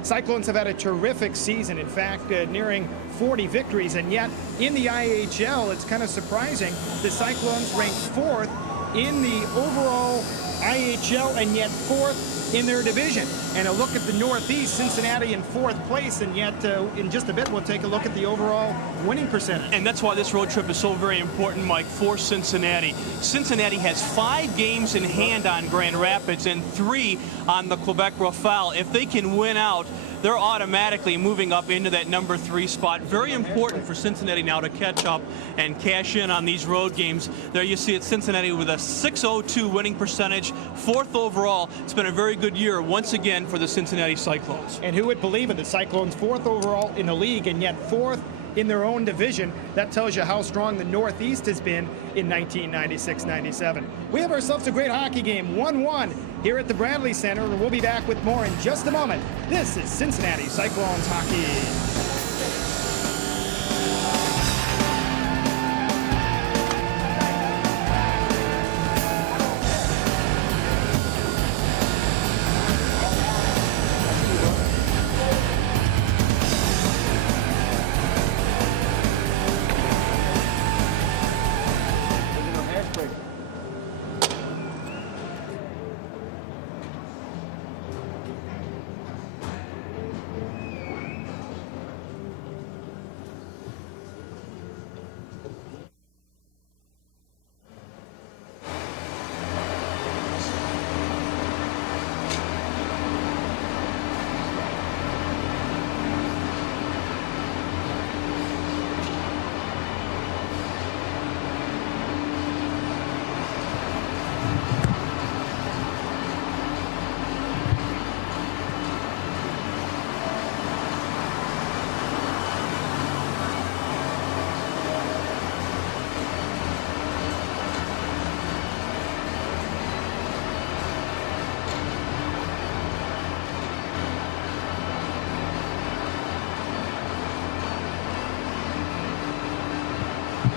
Cyclones have had a terrific season, in fact, nearing 40 victories, and yet in the IHL, it's kind of surprising. The Cyclones ranked 4th in the overall IHL and yet 4th in their division. And a look at the Northeast, Cincinnati in 4th place, and yet in just a bit we'll take a look at the overall winning percentage. And that's why this road trip is so very important, Mike, for Cincinnati. Cincinnati has 5 games in hand on Grand Rapids and 3 on the Quebec Rafale. If they can win out, they're automatically moving up into that number 3 spot. Very important for Cincinnati now to catch up and cash in on these road games. There you see it, Cincinnati with a .602 winning percentage, 4th overall. It's been a very good year once again for the Cincinnati Cyclones. And who would believe it? The Cyclones 4th overall in the league and yet 4th in their own division. That tells you how strong the Northeast has been in 1996-97. We have ourselves a great hockey game, 1-1 here at the Bradley Center, and we'll be back with more in just a moment. This is Cincinnati Cyclones hockey.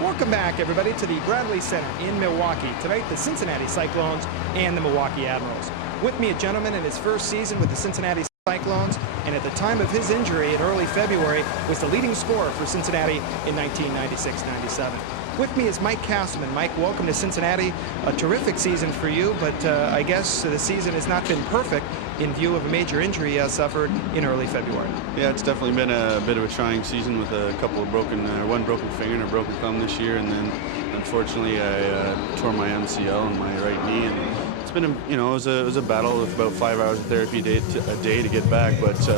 Welcome back, everybody, to the Bradley Center in Milwaukee. Tonight, the Cincinnati Cyclones and the Milwaukee Admirals. With me, a gentleman in his first season with the Cincinnati Cyclones, and at the time of his injury in early February, was the leading scorer for Cincinnati in 1996-97. With me is Mike Castleman. Mike, welcome to Cincinnati. A terrific season for you, but I guess the season has not been perfect in view of a major injury suffered in early February. Yeah, it's definitely been a bit of a trying season with a couple of one broken finger and a broken thumb this year, and then unfortunately I tore my MCL in my right knee, and it's been it was a battle with about 5 hours of therapy a day to get back, but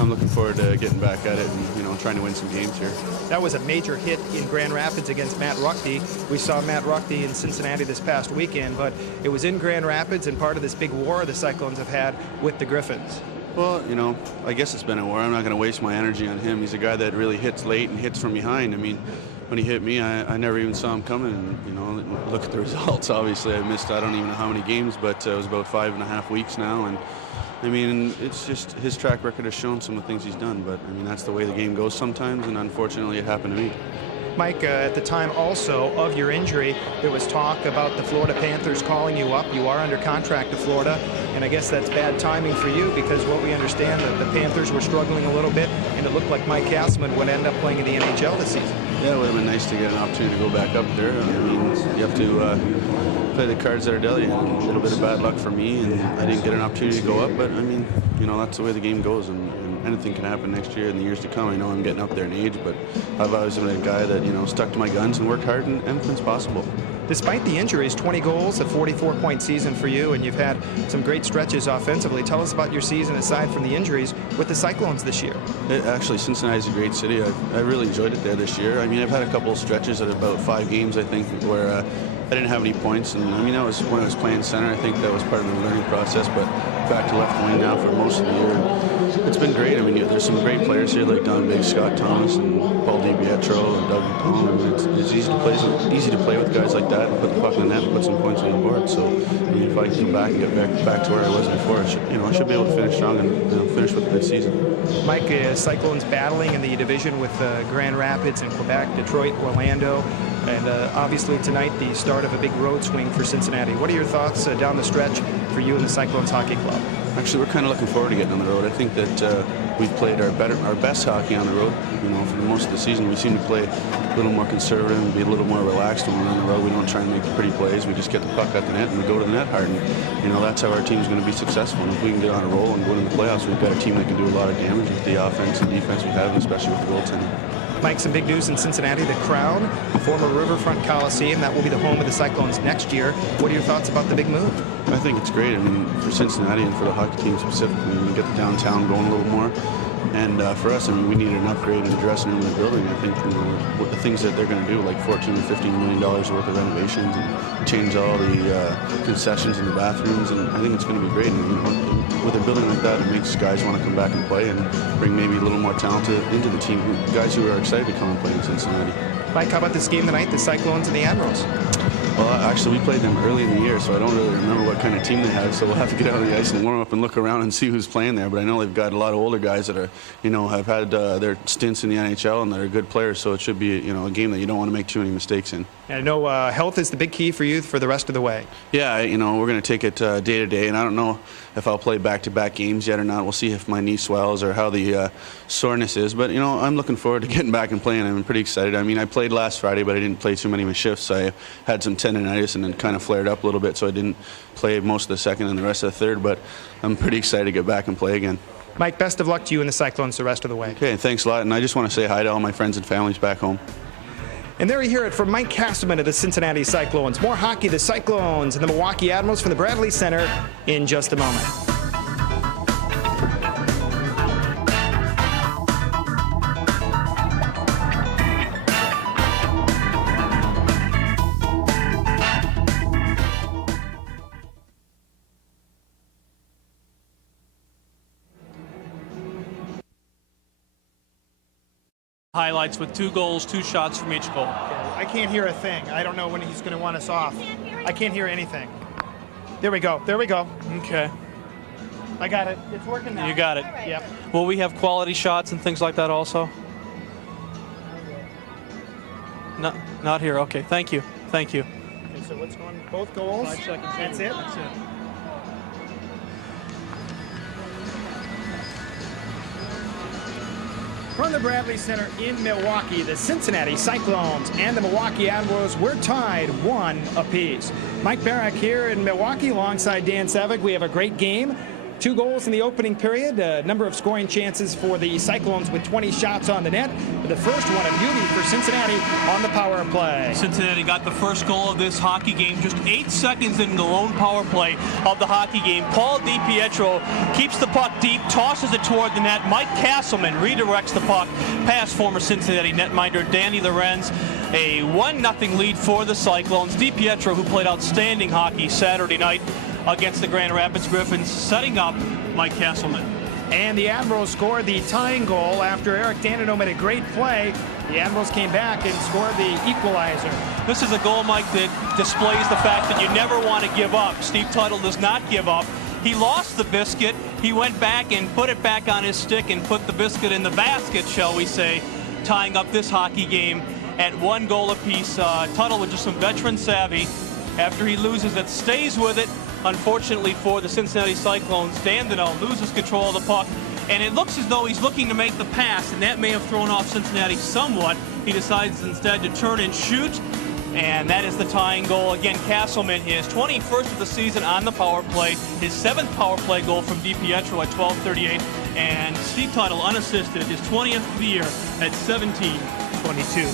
I'm looking forward to getting back at it and trying to win some games here. That was a major hit in Grand Rapids against Matt Ruckty. We saw Matt Ruckty in Cincinnati this past weekend, but it was in Grand Rapids and part of this big war the Cyclones have had with the Griffins. Well, I guess it's been a war. I'm not going to waste my energy on him. He's a guy that really hits late and hits from behind. I mean, when he hit me, I never even saw him coming. And, look at the results. Obviously, I missed I don't even know how many games, but it was about 5.5 weeks now. And I mean, it's just his track record has shown some of the things he's done. But I mean, that's the way the game goes sometimes. And unfortunately, it happened to me. Mike, at the time also of your injury, there was talk about the Florida Panthers calling you up. You are under contract to Florida, and I guess that's bad timing for you because what we understand that the Panthers were struggling a little bit, and it looked like Mike Castleman would end up playing in the NHL this season. Yeah, it would have been nice to get an opportunity to go back up there. I mean, you have to play the cards that are dealt. A little bit of bad luck for me, and I didn't get an opportunity to go up, but I mean, you know, that's the way the game goes, and anything can happen next year and the years to come. I know I'm getting up there in age, but I've always been a guy that, you know, stuck to my guns and worked hard, and anything's possible. Despite the injuries, 20 goals, a 44-point season for you, and you've had some great stretches offensively. Tell us about your season aside from the injuries with the Cyclones this year. Actually, Cincinnati's a great city. I really enjoyed it there this year. I mean, I've had a couple of stretches at about 5 games, I think, where I didn't have any points, and I mean, that was when I was playing center. I think that was part of the learning process, but back to left wing now for most of the year. It's been great. I mean, there's some great players here like Don Big, Scott Thomas, and Paul DiPietro, and Doug McCollum. I mean, it's easy to play with guys like that and put the puck in the net and put some points on the board. So, I mean, if I can come back and get back to where I was before, I should be able to finish strong and finish with a good season. Mike, Cyclones battling in the division with Grand Rapids and Quebec, Detroit, Orlando, and obviously tonight the start of a big road swing for Cincinnati. What are your thoughts down the stretch for you and the Cyclones Hockey Club? Actually, we're kind of looking forward to getting on the road. I think that we've played our best hockey on the road. You know, for most of the season, we seem to play a little more conservative and be a little more relaxed when we're on the road. We don't try and make pretty plays. We just get the puck at the net and we go to the net hard. And, you know, that's how our team's going to be successful. And if we can get on a roll and go into the playoffs, we've got a team that can do a lot of damage with the offense and defense we have, and especially with the goaltending. Mike, some big news in Cincinnati. The Crown, former Riverfront Coliseum, that will be the home of the Cyclones next year. What are your thoughts about the big move? I think it's great. I mean, for Cincinnati and for the hockey team specifically, we get the downtown going a little more. And for us, I mean, we needed an upgrade in the dressing room and the building. I think, you know, what the things that they're going to do, like $14 to $15 million worth of renovations and change all the concessions in the bathrooms, and I think it's going to be great. And, you know, with a building like that, it makes guys want to come back and play and bring maybe a little more talent into the team, guys who are excited to come and play in Cincinnati. Mike, how about this game tonight, the Cyclones and the Admirals? Well, actually, we played them early in the year, so I don't really remember what kind of team they had. So we'll have to get out on the ice and warm up and look around and see who's playing there. But I know they've got a lot of older guys that are, you know, have had their stints in the NHL and that are good players. So it should be, you know, a game that you don't want to make too many mistakes in. And I know health is the big key for you for the rest of the way. Yeah, you know, we're going to take it day to day, and I don't know if I'll play back-to-back games yet or not. We'll see if my knee swells or how the soreness is. But, you know, I'm looking forward to getting back and playing. I'm pretty excited. I mean, I played last Friday, but I didn't play too many of my shifts. I had some tendonitis and then kind of flared up a little bit, so I didn't play most of the second and the rest of the third. But I'm pretty excited to get back and play again. Mike, best of luck to you and the Cyclones the rest of the way. Okay, thanks a lot. And I just want to say hi to all my friends and families back home. And there you hear it from Mike Castleman of the Cincinnati Cyclones. More hockey, the Cyclones and the Milwaukee Admirals from the Bradley Center in just a moment. Highlights with 2 goals, 2 shots from each goal. I can't hear a thing. I don't know when he's going to want us off. I can't hear anything. There we go. There we go. Okay. I got it. It's working now. You got it. Yep. Will we have quality shots and things like that also? No, not here. Okay. Thank you. Thank you. Okay, so what's going? Both goals? 5 seconds. That's it? That's it. From the Bradley Center in Milwaukee, the Cincinnati Cyclones and the Milwaukee Admirals were tied 1 apiece. Mike Barak here in Milwaukee alongside Dan Saevig. We have a great game. 2 goals in the opening period, a number of scoring chances for the Cyclones with 20 shots on the net. The first one a beauty for Cincinnati on the power play. Cincinnati got the first goal of this hockey game just 8 seconds into the lone power play of the hockey game. Paul DiPietro keeps the puck deep, tosses it toward the net. Mike Castleman redirects the puck past former Cincinnati netminder Danny Lorenz. A 1-0 lead for the Cyclones. DiPietro, who played outstanding hockey Saturday night against the Grand Rapids Griffins, setting up Mike Castleman. And the Admirals scored the tying goal after Eric Danino made a great play. The Admirals came back and scored the equalizer. This is a goal, Mike, that displays the fact that you never want to give up. Steve Tuttle does not give up. He lost the biscuit. He went back and put it back on his stick and put the biscuit in the basket, shall we say, tying up this hockey game at 1 goal apiece. Tuttle with just some veteran savvy. After he loses it, stays with it. Unfortunately for the Cincinnati Cyclones, Dandino loses control of the puck, and it looks as though he's looking to make the pass, and that may have thrown off Cincinnati somewhat. He decides instead to turn and shoot, and that is the tying goal. Again, Castleman, his 21st of the season on the power play, his 7th power play goal from DiPietro at 12:38, and Steve Tuttle unassisted, his 20th of the year at 17:22.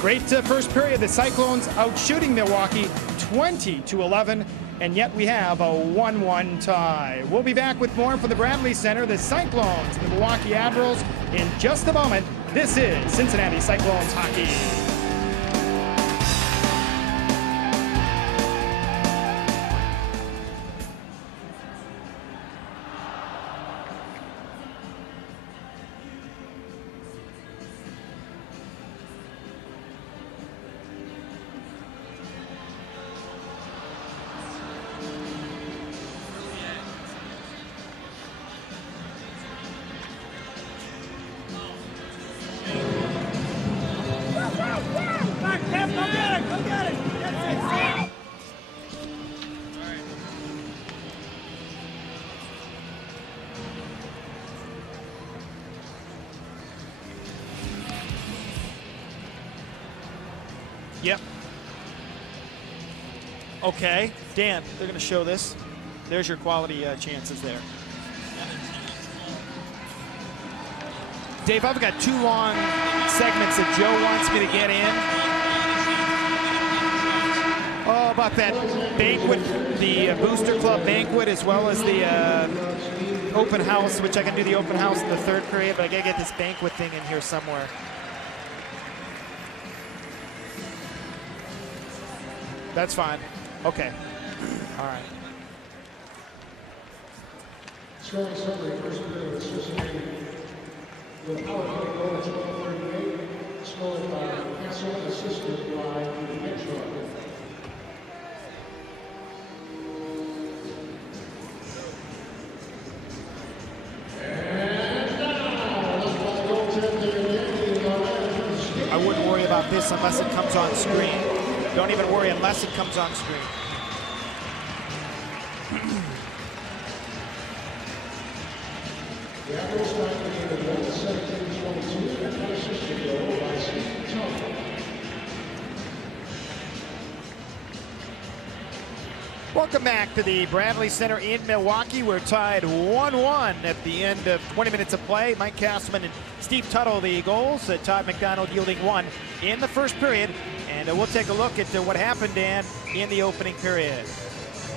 Great first period. The Cyclones out shooting Milwaukee 20-11, and yet we have a 1-1 tie. We'll be back with more from the Bradley Center. The Cyclones, the Milwaukee Admirals, in just a moment. This is Cincinnati Cyclones hockey. Yep. Okay, Dan, they're going to show this. There's your quality chances there. Dave, I've got 2 long segments that Joe wants me to get in. Oh, about that banquet, the Booster Club banquet, as well as the open house, which I can do the open house in the 3rd period, but I got to get this banquet thing in here somewhere. That's fine. Okay. All right. Scoring summary, first period, Cincinnati with a power play goal at 12:38, scored by Castle, assisted by DiPietro. I wouldn't worry about this unless it comes on screen. Don't even worry unless it comes on screen. The Admirals back in the game at 17-22 and an assisted goal by Steve Tuttle. Welcome back to the Bradley Center in Milwaukee. We're tied 1-1 at the end of 20 minutes of play. Mike Castleman and Steve Tuttle the goals. Todd McDonald yielding 1 in the first period. And we'll take a look at what happened, Dan, in the opening period.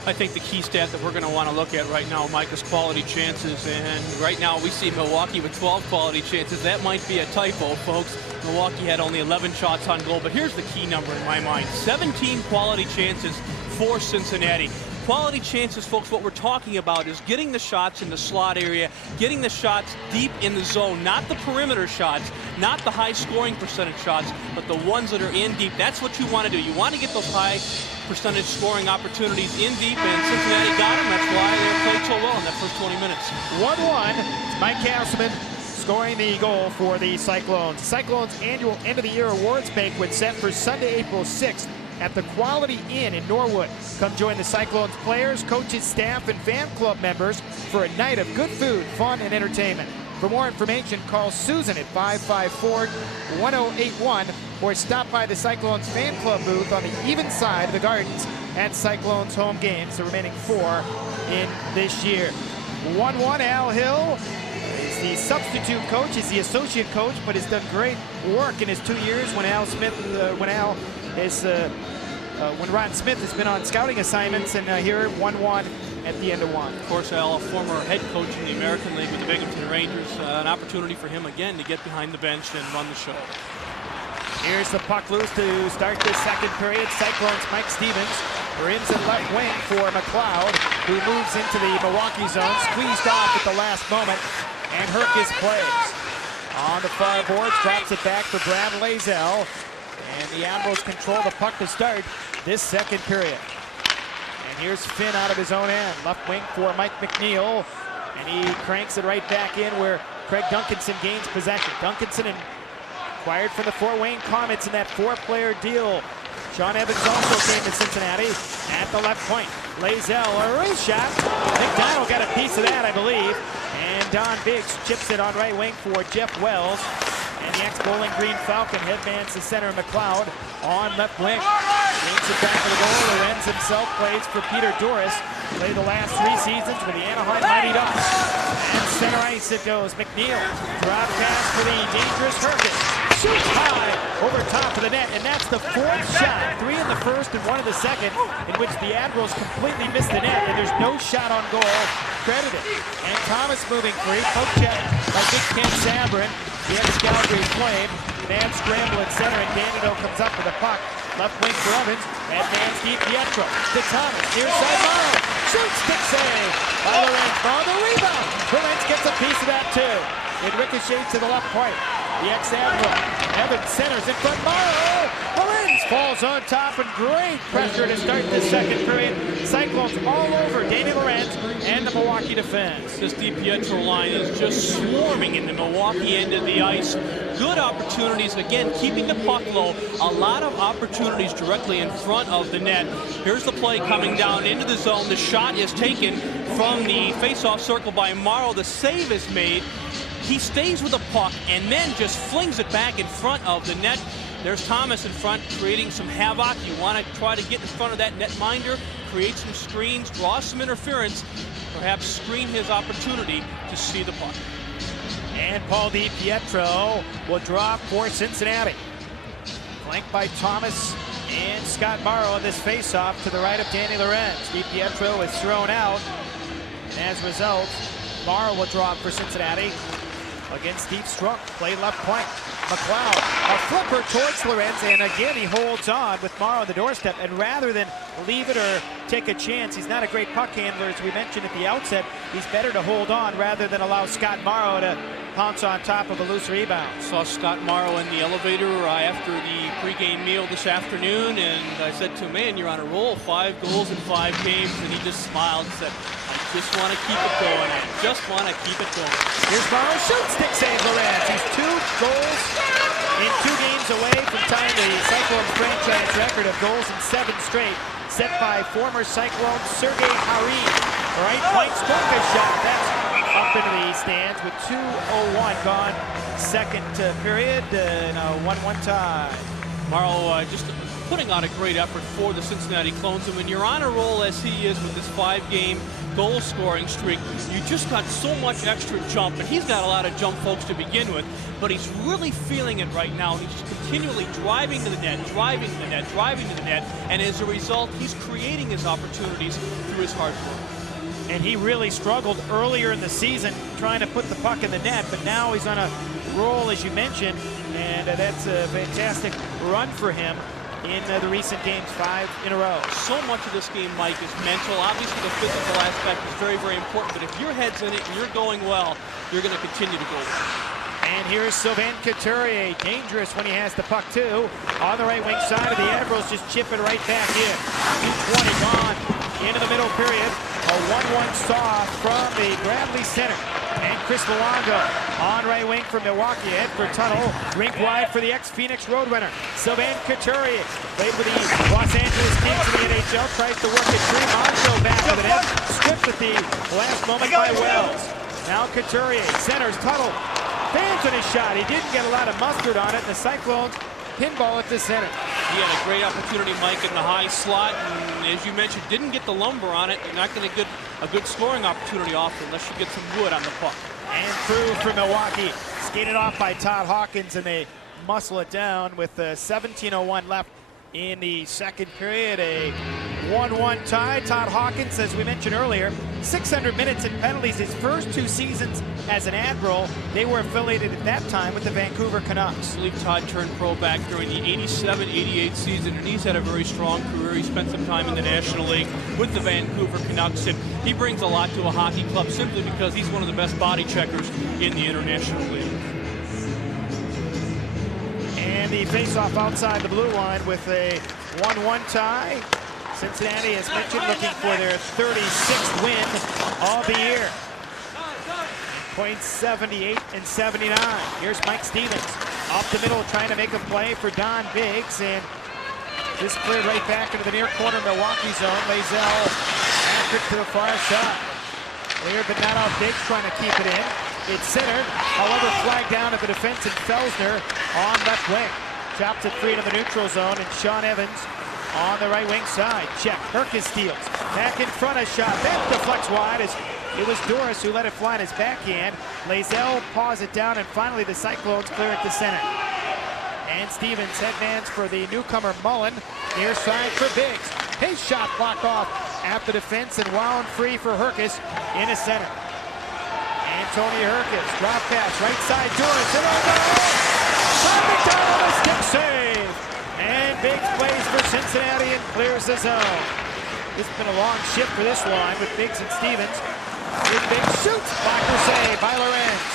I think the key stat that we're going to want to look at right now, Mike, is quality chances. And right now we see Milwaukee with 12 quality chances. That might be a typo, folks. Milwaukee had only 11 shots on goal. But here's the key number in my mind. 17 quality chances for Cincinnati. Quality chances, folks, what we're talking about is getting the shots in the slot area, getting the shots deep in the zone, not the perimeter shots, not the high scoring percentage shots, but the ones that are in deep. That's what you want to do. You want to get those high percentage scoring opportunities in deep, and Cincinnati got them. That's why they played so well in that first 20 minutes. 1-1. Mike Castleman scoring the goal for the Cyclones. Cyclones annual end of the year awards banquet set for Sunday, April 6th. At the Quality Inn in Norwood. Come join the Cyclones players, coaches, staff, and fan club members for a night of good food, fun, and entertainment. For more information, call Susan at 554-1081 or stop by the Cyclones fan club booth on the even side of the Gardens at Cyclones home games, the remaining 4 in this year. 1-1, Al Hill is the substitute coach, is the associate coach, but has done great work in his 2 years when when Ron Smith has been on scouting assignments, and here 1-1 at the end of 1. Of course, Al, a former head coach in the American League with the Binghamton Rangers. An opportunity for him again to get behind the bench and run the show. Here's the puck loose to start this 2nd period. Cyclones Mike Stevens rims and left wing for McLeod, who moves into the Milwaukee zone, squeezed off at the last moment, and Herkis plays. On the far boards, drops it back for Brad Lazell. And the Admirals control the puck to start this 2nd period. And here's Finn out of his own end. Left wing for Mike McNeil. And he cranks it right back in where Craig Duncanson gains possession. Duncanson and acquired from the Fort Wayne Comets in that 4-player deal. Sean Evans also came to Cincinnati at the left point. Lazell, a wrist shot. McDonald got a piece of that, I believe. And Don Biggs chips it on right wing for Jeff Wells. And the ex-Bowling Green Falcon headbands to center McLeod on left wing. Gains it back for the goal. Lorenz himself plays for Peter Doris. Played the last 3 seasons with the Anaheim Mighty Ducks. And center ice it goes. McNeil, drop pass for the dangerous Herkins. Shoots high over top of the net, and that's the 4th shot. 3 in the first and 1 in the second, in which the Admirals completely missed the net, and there's no shot on goal credited. And Thomas moving free, poke check by Big Ken Sabrin, the ex-Calgary Flame. Man scramble at center, and Danilo comes up with a puck. Left wing for Evans, advance deep Pietro to Thomas, near side Morrow. Shoots, stick save by Lorenz. Ball the rebound. Lorenz gets a piece of that too. It ricochets to the left point. The ex-Admiral. Evans centers in front. Morrow. Lorenz falls on top, and great pressure to start the second period. Cyclones all over Danny Lorenz and the Milwaukee defense. This DiPietro line is just swarming in the Milwaukee end of the ice. Good opportunities, again, keeping the puck low. A lot of opportunities directly in front of the net. Here's the play coming down into the zone. The shot is taken from the face-off circle by Morrow. The save is made. He stays with the puck and then just flings it back in front of the net. There's Thomas in front, creating some havoc. You want to try to get in front of that netminder, create some screens, draw some interference, perhaps screen his opportunity to see the puck. And Paul DiPietro will draw for Cincinnati. Flanked by Thomas and Scott Morrow in this face-off to the right of Danny Lorenz. DiPietro is thrown out. And as a result, Morrow will draw for Cincinnati against Steve Strunk. Play left point. McLeod, a flipper towards Lorenz, and again he holds on with Morrow on the doorstep, and rather than leave it or take a chance, he's not a great puck handler, as we mentioned at the outset. He's better to hold on rather than allow Scott Morrow to pounce on top of a loose rebound. Saw Scott Morrow in the elevator after the pregame meal this afternoon, and I said to him, man, you're on a roll, 5 goals in 5 games, and he just smiled and said, I just want to keep it going. I just want to keep it going. Here's Morrow, shoots, stick save Lorenz. He's 2 goals in 2 games away from tying the Cyclones franchise record of goals in 7 straight, set by former Cyclone Sergei Harin. Right point, Skorka's shot. That's up into the stands with 2:01 gone. Second period and a 1-1 tie. Morrow just putting on a great effort for the Cincinnati Clones, and when you're on a roll as he is with this 5-game goal-scoring streak, you just got so much extra jump, and he's got a lot of jump folks to begin with, but he's really feeling it right now. He's just continually driving to the net, driving to the net, driving to the net, and as a result, he's creating his opportunities through his hard work. And he really struggled earlier in the season trying to put the puck in the net, but now he's on a roll, as you mentioned, and that's a fantastic run for him in the recent games, 5 in a row. So much of this game, Mike, is mental. Obviously, the physical aspect is very, very important, but if your head's in it and you're going well, you're going to continue to go well. And here's Sylvain Couturier, dangerous when he has the puck too. On the right wing side of the Admirals, just chip it right back in. 2:20 gone into the middle period. A 1-1 saw from the Bradley center. And Chris Luongo on right wing for Milwaukee. Head for tunnel. Rink wide for the ex-Phoenix Roadrunner. Sylvain Couturier played with the Los Angeles Kings in the NHL. Tries to work it free. Monzo back to the net. Stripped at the last moment by Wells. Now Couturier centers tunnel. Fans on his shot. He didn't get a lot of mustard on it. The Cyclones pinball at the center. He had a great opportunity, Mike, in the high slot, and as you mentioned, didn't get the lumber on it. You're not going to get a good scoring opportunity off unless you get some wood on the puck. And through for Milwaukee. Skated off by Todd Hawkins, and they muscle it down with 17:01 left in the second period. A 1-1 tie. Todd Hawkins, as we mentioned earlier, 600 minutes in penalties his first 2 seasons as an Admiral. They were affiliated at that time with the Vancouver Canucks. I believe Todd turned pro back during the 87-88 season, and he's had a very strong career. He spent some time in the National League with the Vancouver Canucks, and he brings a lot to a hockey club simply because he's one of the best body checkers in the International League. And the face-off outside the blue line with a 1-1 tie. Cincinnati, as mentioned, looking for their 36th win of the year. Points 78 and 79. Here's Mike Stevens up the middle trying to make a play for Don Biggs, and this cleared right back into the near corner Milwaukee zone. Lazell after it to the far side. Cleared but not out. Biggs trying to keep it in. It's centered, however flagged down at the defense, and Felsner on left wing. Chops it free into the neutral zone, and Sean Evans on the right wing side. Check. Herkes steals. Back in front, a shot. That deflects wide as it was Doris who let it fly in his backhand. Lazell paws it down, and finally the Cyclones clear it to center. And Stevens headmans for the newcomer Mullen. Near side for Biggs. His shot blocked off after defense and wound free for Herkes in the center. Tony Herkes, drop pass, right side, Doris, and on goal! Todd McDonald, a stick save! And Biggs plays for Cincinnati and clears the zone. This has been a long shift for this line with Biggs and Stevens. Here's Biggs, shoots! Blocker save by Lorenz.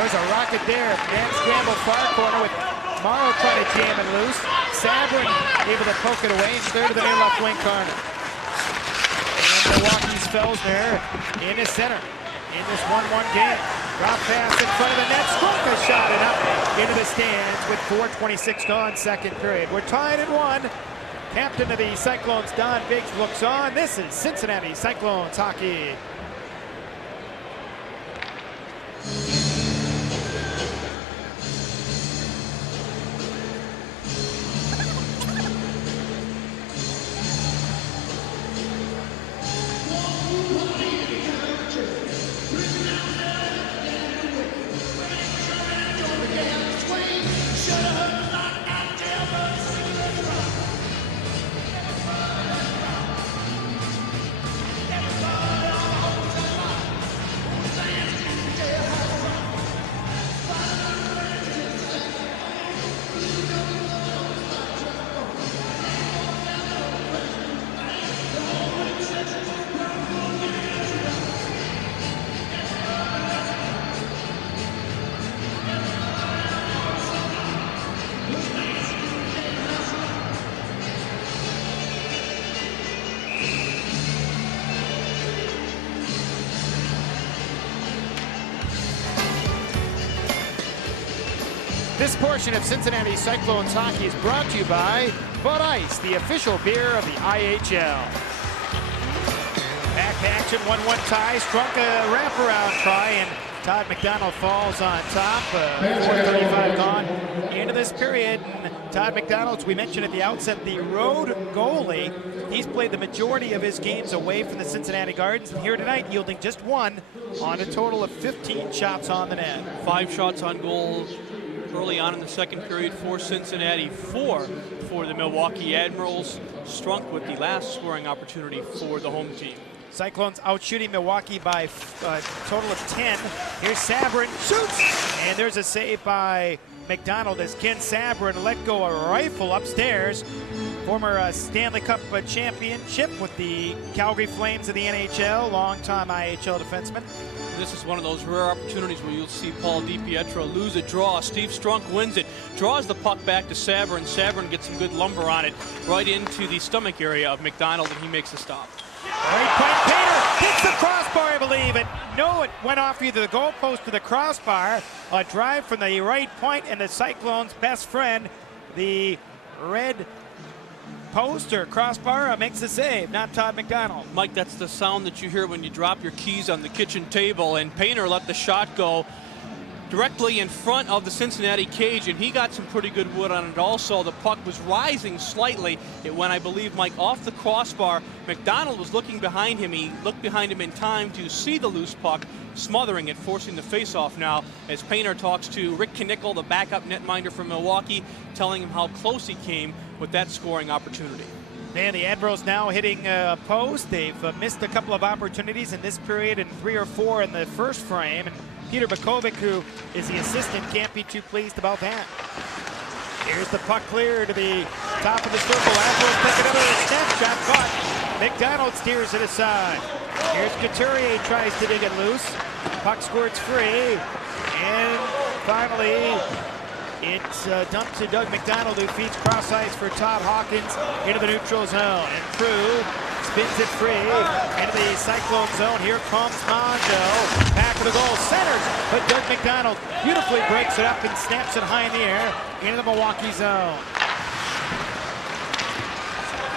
There's a rocket there. Dan scramble far corner with Morrow trying to jam it loose. Sabrin able to poke it away and clear to the near left wing corner. And Milwaukee's Felsner in the center. In this 1-1 game. Drop pass in front of the net. Strunka shot it up into the stands with 4:26 gone, second period. We're tied at 1. Captain of the Cyclones, Don Biggs, looks on. This is Cincinnati Cyclones hockey. This portion of Cincinnati Cyclones hockey is brought to you by Bud Ice, the official beer of the IHL. Back to action, 1-1 tie. Strunka wraparound try, and Todd McDonald falls on top. 4:35 gone into this period. And Todd McDonald, as we mentioned at the outset, the road goalie. He's played the majority of his games away from the Cincinnati Gardens, and here tonight yielding just 1 on a total of 15 shots on the net. 5 shots on goal early on in the second period for Cincinnati, 4 for the Milwaukee Admirals. Strunk with the last scoring opportunity for the home team. Cyclones out shooting Milwaukee by a total of 10. Here's Sabrin, shoots! And there's a save by McDonald as Ken Sabrin let go a rifle upstairs. Former Stanley Cup championship with the Calgary Flames of the NHL, longtime IHL defenseman. This is one of those rare opportunities where you'll see Paul DiPietro lose a draw. Steve Strunk wins it, draws the puck back to Sabrin. Sabrin gets some good lumber on it right into the stomach area of McDonald, and he makes the stop. Right point, Painter hits the crossbar, I believe. And no, it went off either the goalpost or the crossbar. A drive from the right point, and the Cyclones' best friend, the red post or crossbar, makes the save, not Todd McDonald. Mike, that's the sound that you hear when you drop your keys on the kitchen table, and Painter let the shot go directly in front of the Cincinnati cage, and he got some pretty good wood on it also. The puck was rising slightly. It went, I believe, Mike, off the crossbar. McDonald was looking behind him. He looked behind him in time to see the loose puck, smothering it, forcing the face-off now as Painter talks to Rick Knickel, the backup netminder from Milwaukee, telling him how close he came with that scoring opportunity. And the Admirals now hitting post. They've missed a couple of opportunities in this period and 3 or 4 in the first frame. And Peter Bukovic, who is the assistant, can't be too pleased about that. Here's the puck clear to the top of the circle. Admirals take another snapshot, but McDonald steers it aside. Here's Couturier, tries to dig it loose. Puck squirts free. And finally, it's dumped to Doug McDonald, who feeds cross ice for Todd Hawkins into the neutral zone. And through spins it free. Into the Cyclone zone. Here comes Mondo. Back of the goal. Centers. But Doug McDonald beautifully breaks it up and snaps it high in the air into the Milwaukee zone.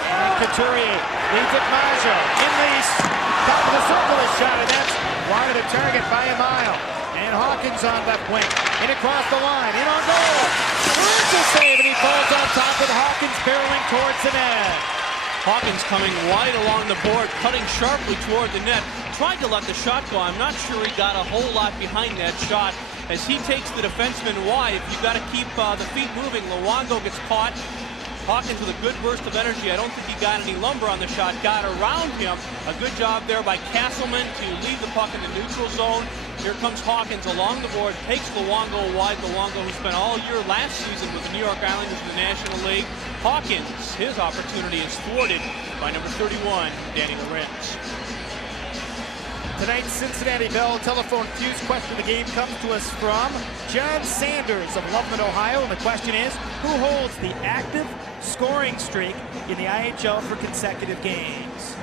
And Couturier leads it Maggio. In the top of the circle is shot, and that's wide of the target by a mile. And Hawkins on left wing. In across the line. In on goal. There's a save, and he falls on top with Hawkins barreling towards the net. Hawkins coming wide along the board, cutting sharply toward the net. Tried to let the shot go. I'm not sure he got a whole lot behind that shot. As he takes the defenseman wide, you've got to keep the feet moving. Luongo gets caught. Hawkins with a good burst of energy. I don't think he got any lumber on the shot. Got around him. A good job there by Castleman to leave the puck in the neutral zone. Here comes Hawkins along the board, takes Luongo wide. Luongo, who spent all year last season with the New York Islanders in the National League. Hawkins, his opportunity is thwarted by number 31, Danny Lorenz. Tonight's Cincinnati Bell telephone fuse question of the game comes to us from John Sanders of Loveland, Ohio. And the question is, who holds the active scoring streak in the IHL for consecutive games?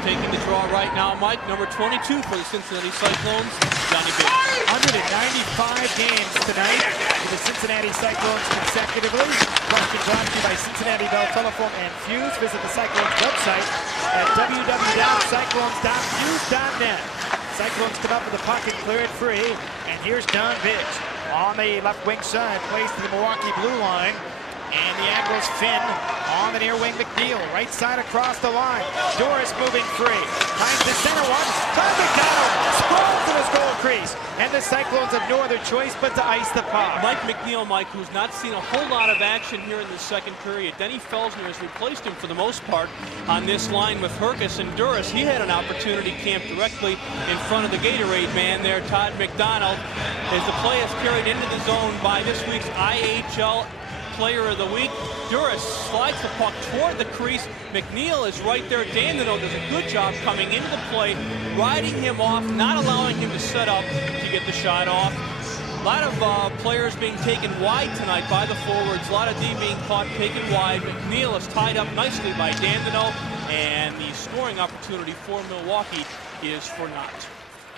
Taking the draw right now, Mike, number 22 for the Cincinnati Cyclones, Johnny Biggs. 195 games tonight for the Cincinnati Cyclones consecutively. Question brought to you by Cincinnati Bell Telephone and Fuse. Visit the Cyclones website at www.cyclones.fuse.net. Cyclones come up with the puck and clear it free. And here's Don Biggs on the left wing side, plays to the Milwaukee blue line. And the Admirals Finn on the near wing. McNeil right side across the line. Doris moving free. Finds the center one. Todd McDonald sprawls to his goal crease. And the Cyclones have no other choice but to ice the puck. Mike McNeil, Mike, who's not seen a whole lot of action here in the second period. Denny Felsner has replaced him for the most part on this line with Herkus and Duras. He had an opportunity camped directly in front of the Gatorade man there, Todd McDonald, as the play is carried into the zone by this week's IHL Player of the Week. Duras slides the puck toward the crease. McNeil is right there. Dandino does a good job coming into the play, riding him off, not allowing him to set up to get the shot off. A lot of players being taken wide tonight by the forwards. A lot of D being caught, taken wide. McNeil is tied up nicely by Dandino, and the scoring opportunity for Milwaukee is for naught.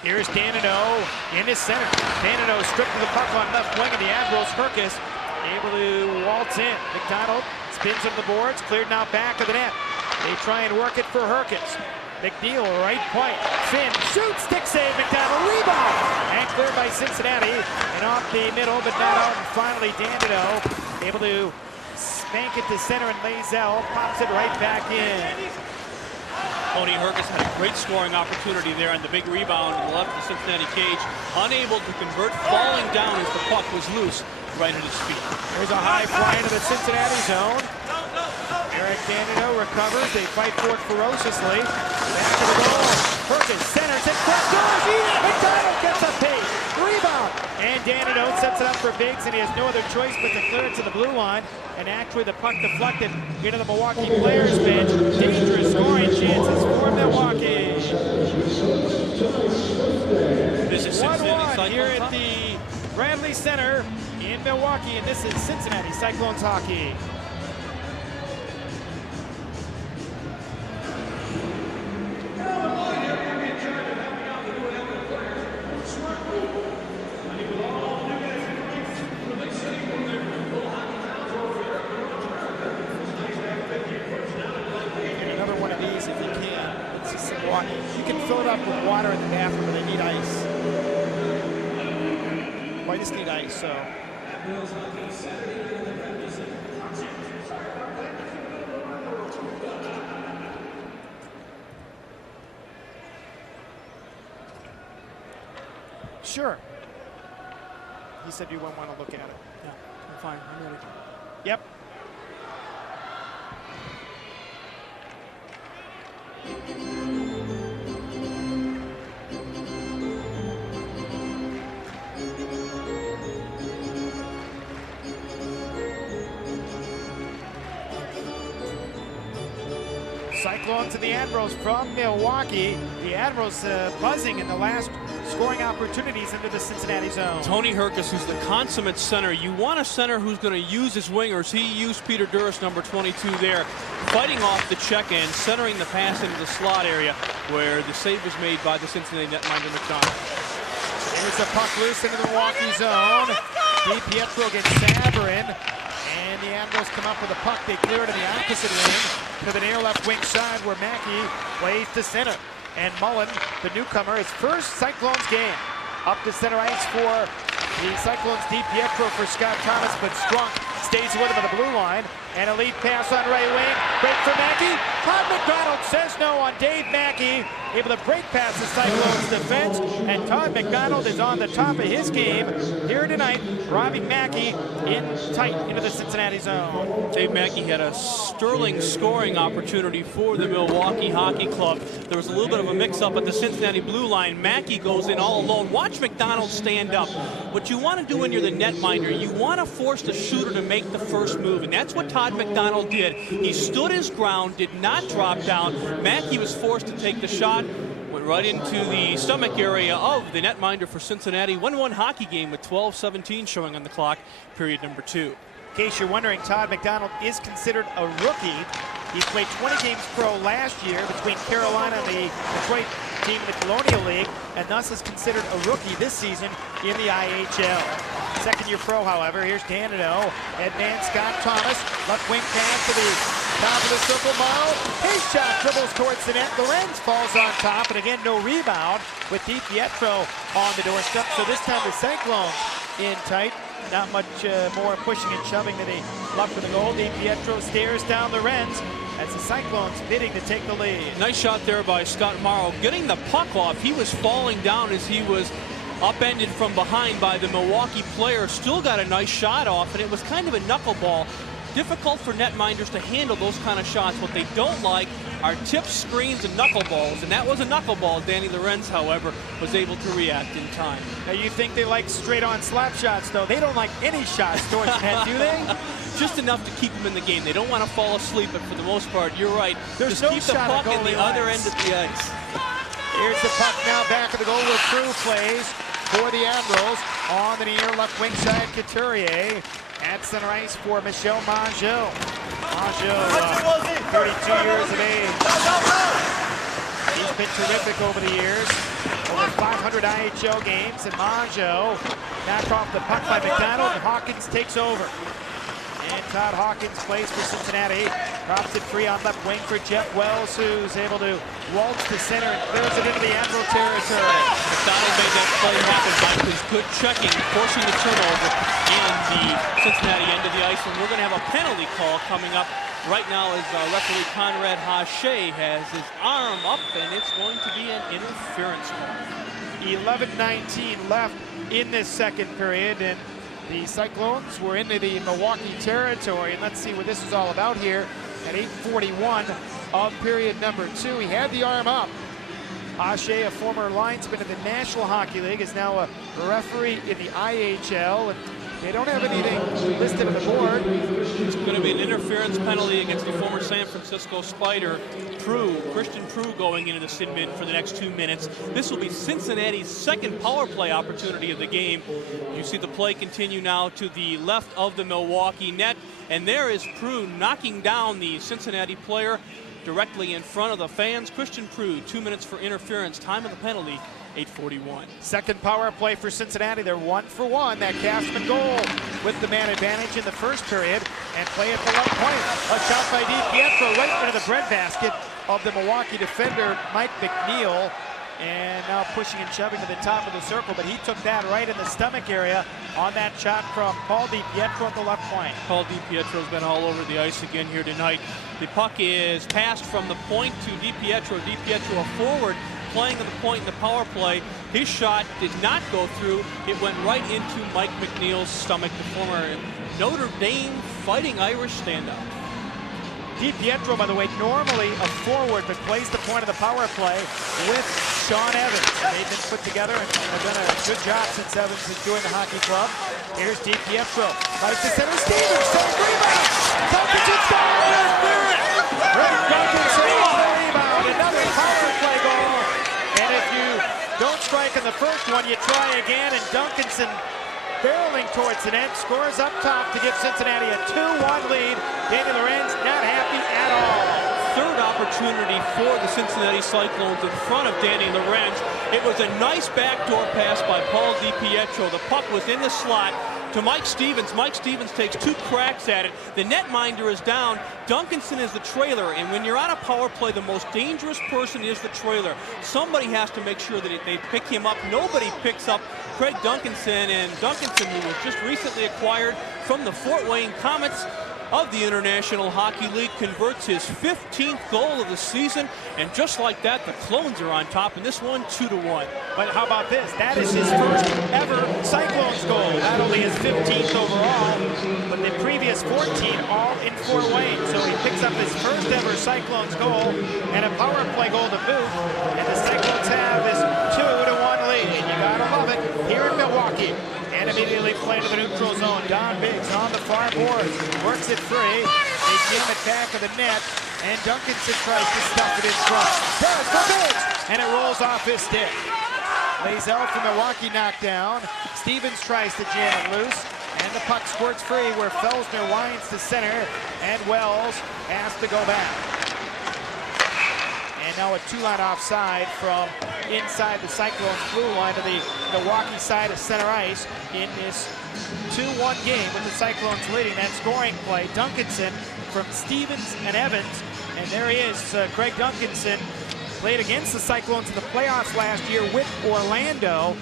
Here's Dandino in his center. Dandino stripped to the puck on left wing of the Admirals. Herkus able to waltz in. McDonald spins on the boards, cleared now back of the net. They try and work it for Herkus. McNeil, right point. Finn shoots, stick save, McDonald, rebound! And cleared by Cincinnati, and off the middle, but not out. And finally, Dandino able to spank it to center, and Lazell pops it right back in. Tony Herkus had a great scoring opportunity there on the big rebound on the left of the Cincinnati cage. Unable to convert, falling down as the puck was loose right at his feet. There's a high fly into the Cincinnati zone. Eric Dandino recovers. They fight for it ferociously. Back to the goal. Herkus centers it. McDonald gets a pace. Rebound. And Dandino sets it up for Biggs, and he has no other choice but to clear it to the blue line. And actually the puck deflected into the Milwaukee players' bench. Dangerous scoring chances for Milwaukee. This is Cincinnati 1-1 here at the Bradley Center in Milwaukee, and this is Cincinnati Cyclones hockey. Another one of these if you can. It's just some water. You can fill it up with water in the bathroom, but they need ice. Well, I just need ice, so. Sure. He said you wouldn't want to look at it. Yeah, I'm fine. I'm ready. Yep. Cyclones and the Admirals from Milwaukee. The Admirals buzzing in the last scoring opportunities into the Cincinnati zone. Tony Herkus, who's the consummate center. You want a center who's going to use his wingers. He used Peter Duras, number 22 there, fighting off the check end, centering the pass into the slot area where the save was made by the Cincinnati netminder McDonald. Here's the puck loose into the Milwaukee zone. DiPietro against Saverin. And the Admirals come up with a puck. They clear it in the opposite wing to the near left wing side where Mackey plays to center. And Mullen, the newcomer, his first Cyclones game. Up to center ice for the Cyclones. DiPietro for Scott Thomas, but Strunk stays with him at the blue line. And a lead pass on right wing. Break for Mackey. Todd McDonald says no on Dave Mackey. Able to break past the Cyclones defense. And Todd McDonald is on the top of his game here tonight, driving Mackey in tight into the Cincinnati zone. Dave Mackey had a sterling scoring opportunity for the Milwaukee Hockey Club. There was a little bit of a mix-up at the Cincinnati blue line. Mackey goes in all alone. Watch McDonald stand up. What you want to do when you're the netminder, you want to force the shooter to make the first move, and that's what Todd McDonald did. He stood his ground, did not drop down. Mackey was forced to take the shot, went right into the stomach area of the netminder for Cincinnati. 1-1 hockey game with 12:17 showing on the clock, period number 2. In case you're wondering, Todd McDonald is considered a rookie. He played 20 games pro last year between Carolina and the Detroit team in the Colonial League, and thus is considered a rookie this season in the IHL. Second-year pro, however. Here's Danilo. Headman Scott Thomas. Left wing pass to the top of the circle. Morrow. His shot dribbles towards the net. Lorenz falls on top, and again, no rebound with DiPietro on the doorstep. So this time the Cyclones in tight. Not much more pushing and shoving to the left of the goal. DiPietro stares down the Lorenz as the Cyclones bidding to take the lead. Nice shot there by Scott Morrow, getting the puck off. He was falling down as he was upended from behind by the Milwaukee player. Still got a nice shot off, and it was kind of a knuckleball. Difficult for netminders to handle those kind of shots. What they don't like are tips, screens, and knuckleballs, and that was a knuckleball. Danny Lorenz, however, was able to react in time. Now you think they like straight-on slap shots, though. They don't like any shots towards net, do they? Just enough to keep them in the game. They don't want to fall asleep, but for the most part, you're right. There's just no keep the shot puck in the other end of the ice. Here's the puck now back of the goal where Prue plays for the Admirals. On the near left wing side, Couturier. At center ice for Michel Mongeau. Mongeau, 32 years of age. He's been terrific over the years. Over 500 IHL games, and Mongeau knocked off the puck by McDonald, and Hawkins takes over. And Todd Hawkins plays for Cincinnati. Drops it free on left wing for Jeff Wells, who's able to waltz to center and clears it into the Admiral territory. McDonald made that play happen by his good checking, forcing the turnover in the Cincinnati end of the ice. And we're going to have a penalty call coming up right now as referee Conrad Hache has his arm up, and it's going to be an interference call. 11:19 left in this second period, and the Cyclones were into the Milwaukee territory, and let's see what this is all about here at 8:41 of period number 2. He had the arm up. Hache, a former linesman in the National Hockey League, is now a referee in the IHL, and they don't have anything listed on the board. It's going to be an interference penalty against the former San Francisco Spider, Christian Prue, going into the sin bin for the next 2 minutes. This will be Cincinnati's second power play opportunity of the game. You see the play continue now to the left of the Milwaukee net, and there is Prue knocking down the Cincinnati player directly in front of the fans. Christian Prue, 2 minutes for interference. Time of the penalty, 8:41. Second power play for Cincinnati. They're 1 for 1. That Castman goal with the man advantage in the first period, and play at the left point. A shot by DiPietro right into the breadbasket of the Milwaukee defender, Mike McNeil. And now pushing and shoving to the top of the circle, but he took that right in the stomach area on that shot from Paul DiPietro at the left point. Paul DiPietro's been all over the ice again here tonight. The puck is passed from the point to DiPietro. DiPietro, a forward, playing on the point in the power play. His shot did not go through. It went right into Mike McNeil's stomach, the former Notre Dame Fighting Irish standout. DiPietro, by the way, normally a forward, but plays the point of the power play with Sean Evans. They've been put together and have done a good job since Evans has joined the hockey club. Here's DiPietro. Right to center. Stevens. Second rebound. Duncan's got it. Rick Duncan saves the rebound. Another power play goal. And if you don't strike on the first one. You try again, and Duncanson barreling towards the net, scores up top to give Cincinnati a 2-1 lead. Danny Lorenz not happy at all. Third opportunity for the Cincinnati Cyclones in front of Danny Lorenz. It was a nice backdoor pass by Paul DiPietro. The puck was in the slot to Mike Stevens. Mike Stevens takes 2 cracks at it. The netminder is down. Duncanson is the trailer, and when you're on a power play, the most dangerous person is the trailer. Somebody has to make sure that they pick him up. Nobody picks up Craig Duncanson, and Duncanson, who was just recently acquired from the Fort Wayne Comets of the International Hockey League, converts his 15th goal of the season, and just like that, the Clones are on top in this one, 2-1. But how about this? That is his first ever Cyclones goal. Not only his 15th overall, but the previous 14 all in Fort Wayne. So he picks up his first ever Cyclones goal and a power play goal to boot. And the Cyclones have this 2-1 lead. You gotta love it here in Milwaukee. And immediately play to the neutral zone. Don Biggs on the far boards, works it free. They jam it back of the net, and Duncanson tries to stuff it in front. Does for Biggs, and it rolls off his stick. Lazell from Milwaukee knocked down. Stevens tries to jam it loose, and the puck squirts free where Felsner winds to center, and Wells has to go back. And now a 2-line offside from inside the Cyclones blue line to the Milwaukee side of center ice in this 2-1 game with the Cyclones leading that scoring play. Duncanson from Stevens and Evans, and there he is, Craig Duncanson, played against the Cyclones in the playoffs last year with Orlando,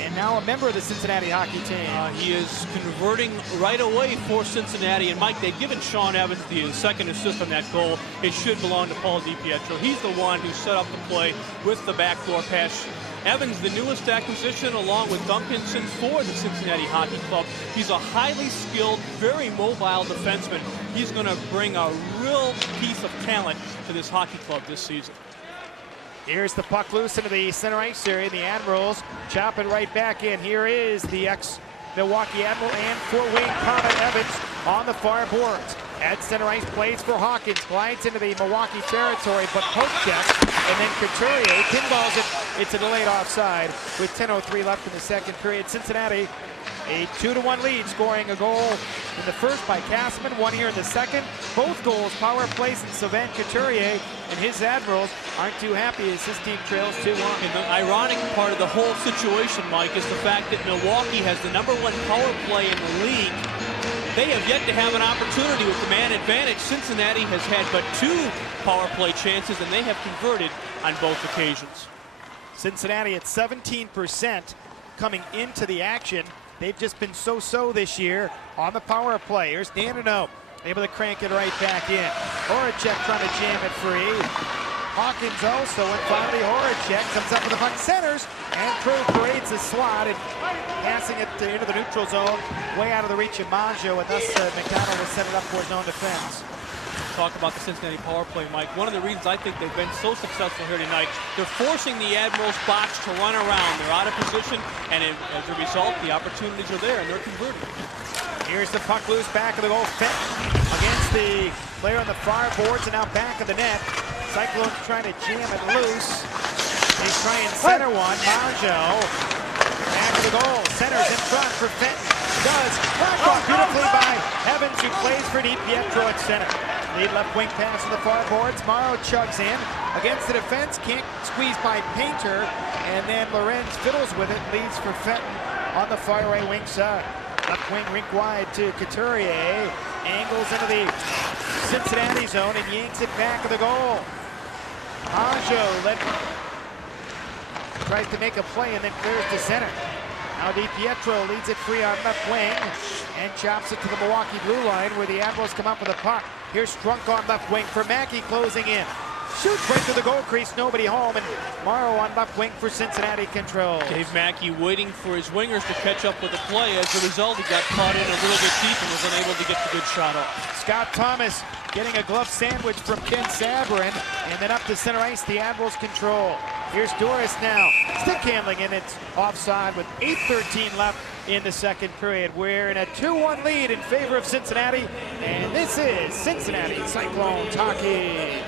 and now a member of the Cincinnati hockey team. He is converting right away for Cincinnati, and Mike, they've given Sean Evans the second assist on that goal. It should belong to Paul DiPietro. He's the one who set up the play with the backdoor pass. Evans, the newest acquisition, along with Duncanson for the Cincinnati Hockey Club. He's a highly skilled, very mobile defenseman. He's going to bring a real piece of talent to this hockey club this season. Here's the puck loose into the center ice area. The Admirals chop it right back in. Here is the ex-Milwaukee Admiral and Fort Wayne Comet Evans on the far boards. At center ice, plays for Hawkins, glides into the Milwaukee territory, but poke check, and then Couturier pinballs it. It's a delayed offside with 10:03 left in the second period. Cincinnati, a 2-1 lead, scoring a goal in the first by Castman, one here in the second. Both goals, power plays, and Saevig Couturier and his Admirals aren't too happy as his team trails 2-1. And the ironic part of the whole situation, Mike, is the fact that Milwaukee has the #1 power play in the league. They have yet to have an opportunity with the man advantage. Cincinnati has had but 2 power play chances, and they have converted on both occasions. Cincinnati at 17% coming into the action. They've just been so-so this year on the power play. Here's Danino, able to crank it right back in. Horacek trying to jam it free. Hawkins also, and finally Horacek comes up with the puck, centers, and Crew parades the slot and passing it into the neutral zone, way out of the reach of Maggio, and thus McDonald will set it up for his own defense. Talk about the Cincinnati power play, Mike. One of the reasons I think they've been so successful here tonight, they're forcing the Admirals box to run around. They're out of position, and as a result, the opportunities are there, and they're converting. Here's the puck loose, back of the goal, Fenton against the player on the far boards, and now back of the net. Cyclones trying to jam it loose. They try and center one. Maggio, back of the goal, centers in front for Fenton. Does, knocked off beautifully by Evans, who plays for DiPietro at center. Lead left wing pass to the far boards. Morrow chugs in against the defense, can't squeeze by Painter, and then Lorenz fiddles with it, leads for Fenton on the far right wing side. Left wing rink wide to Couturier, angles into the Cincinnati zone and yanks it back of the goal. Maggio tries to make a play and then clears to center. Now DiPietro leads it free on left wing and chops it to the Milwaukee blue line where the Admirals come up with a puck. Here's Strunk on left wing for Mackey, closing in. Shoots right to the goal crease, nobody home, and Morrow on left wing for Cincinnati control. Dave Mackey waiting for his wingers to catch up with the play. As a result, he got caught in a little bit deep and was unable to get the good shot off. Scott Thomas getting a glove sandwich from Ken Sabrin, and then up to center ice, the Admirals control. Here's Doris now, stick handling, and it's offside with 8:13 left in the second period. We're in a 2-1 lead in favor of Cincinnati, and this is Cincinnati Cyclones hockey.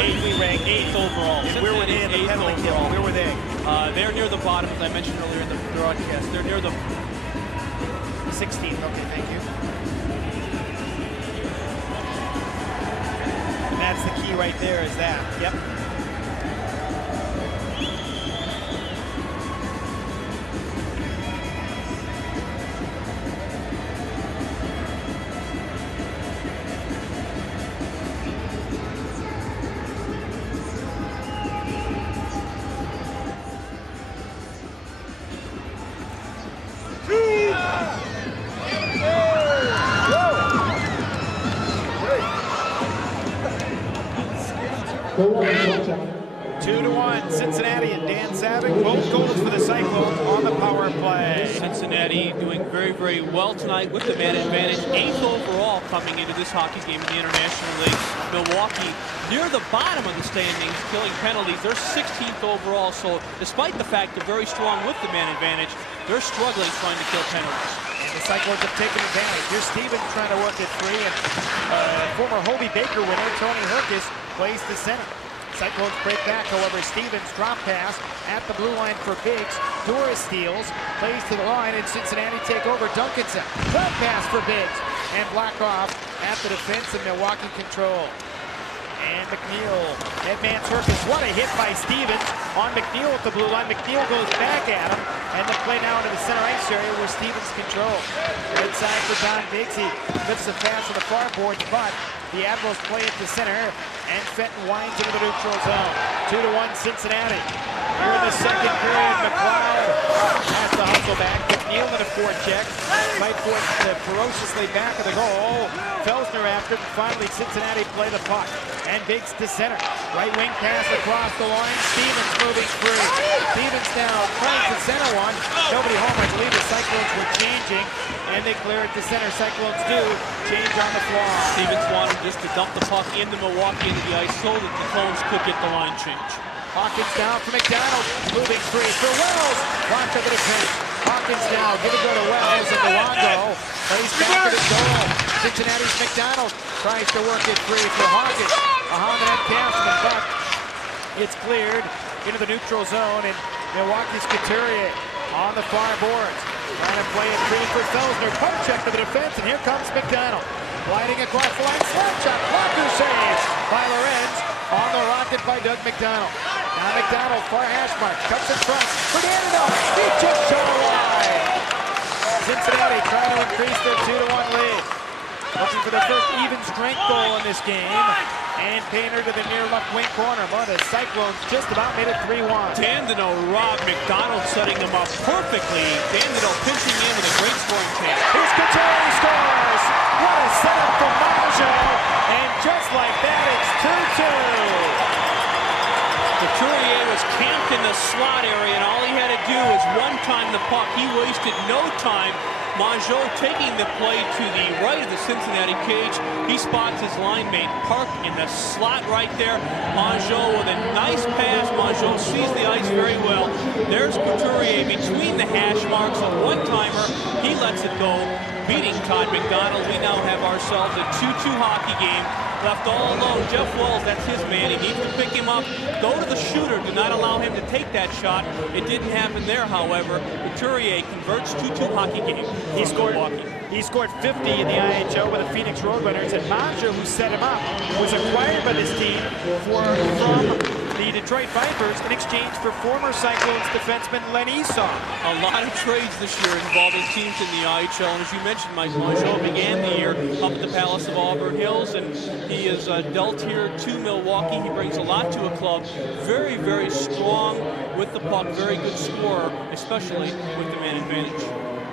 Where did we rank? 8th overall. And where were they in the penalty kill? Where were they? They're near the bottom, as I mentioned earlier in the broadcast. They're near the 16th. Okay, thank you. And that's the key right there, is that. Yep. touchdown. 2-1, Cincinnati and Dan Saevig. Both goals for the Cyclones on the power play. Cincinnati doing very, very well tonight with the man advantage. 8th overall coming into this hockey game in the International League. Milwaukee near the bottom of the standings, killing penalties. They're 16th overall, so despite the fact they're very strong with the man advantage, they're struggling trying to kill penalties. And the Cyclones have taken advantage. Here's Stevens trying to work it free, and former Hobie Baker winner Tony Herkis plays the center. Cyclones break back, however, Stevens drop pass at the blue line for Biggs. Doris steals, plays to the line, and Cincinnati take over. Duncanson, drop pass for Biggs, and block off at the defense, and Milwaukee control. And McNeil, headman Herkis. What a hit by Stevens on McNeil at the blue line. McNeil goes back at him, and the play now into the center ice area where Stevens controls. Right side for Don Biggs. He lifts the pass on the far boards, but the Admirals play it to center, and Fenton winds into the neutral zone. 2-1 Cincinnati. Here in the second period, McLeod has to hustle back. McNeil in a forecheck. Fight for it ferociously back of the goal. Felsner after it, and finally Cincinnati play the puck. And Biggs to center. Right wing pass across the line. Stevens moving free. Stevens now trying to center one. Nobody home. I believe the Cyclones were changing, and they clear it to center. Cyclones do change on the fly. Stevens wanted just to dump the puck into Milwaukee into the ice so that the Clones could get the line change. Hawkins down for McDonald, moving free for Wells. Blocked to the defense. Hawkins now, give it go to Wells, and Luongo plays back to the goal. Cincinnati's McDonald tries to work it free for Hawkins. Muhammad and Castleman, but it's cleared into the neutral zone, and Milwaukee's Couturier on the far boards. Trying to play it free for Felsner. Puck check to the defense, and here comes McDonald. Gliding across the line, slap shot, blocker saves by Lorenz. On the rocket by Doug McDonald. Now McDonald, far hash mark, cuts in front. Fernando, he just shot wide. Cincinnati trying to increase their 2-1 lead. Looking for their first even strength goal in this game. And Painter to the near left wing corner. But the Cyclones just about made it 3-1. Dandino robbed McDonald, setting them up perfectly. Dandino pinching in with a great scoring chance. Here's Couturier scores. What a setup for Marshall. And just like that, it's 2-2. Couturier was camped in the slot area, and all he had to do was one-time the puck. He wasted no time. Mongeau taking the play to the right of the Cincinnati cage. He spots his line mate parked in the slot right there. Mongeau with a nice pass. Mongeau sees the ice very well. There's Couturier between the hash marks, a one-timer. He lets it go, beating Todd McDonald. We now have ourselves a 2-2 hockey game. Left all alone. Jeff Wells, that's his man. He needs to pick him up, go to the shooter, do not allow him to take that shot. It didn't happen there, however. Couturier converts 2-2 hockey game. He scored 50 in the IHL with the Phoenix Roadrunners, and Manja, who set him up, was acquired by this team from the Detroit Vipers in exchange for former Cyclones defenseman Len Esau. A lot of trades this year involving teams in the IHL, and as you mentioned, Mike, Mongeau began the year up at the Palace of Auburn Hills, and he is dealt here to Milwaukee. He brings a lot to a club. Very, very strong with the puck, very good scorer, especially with the man advantage.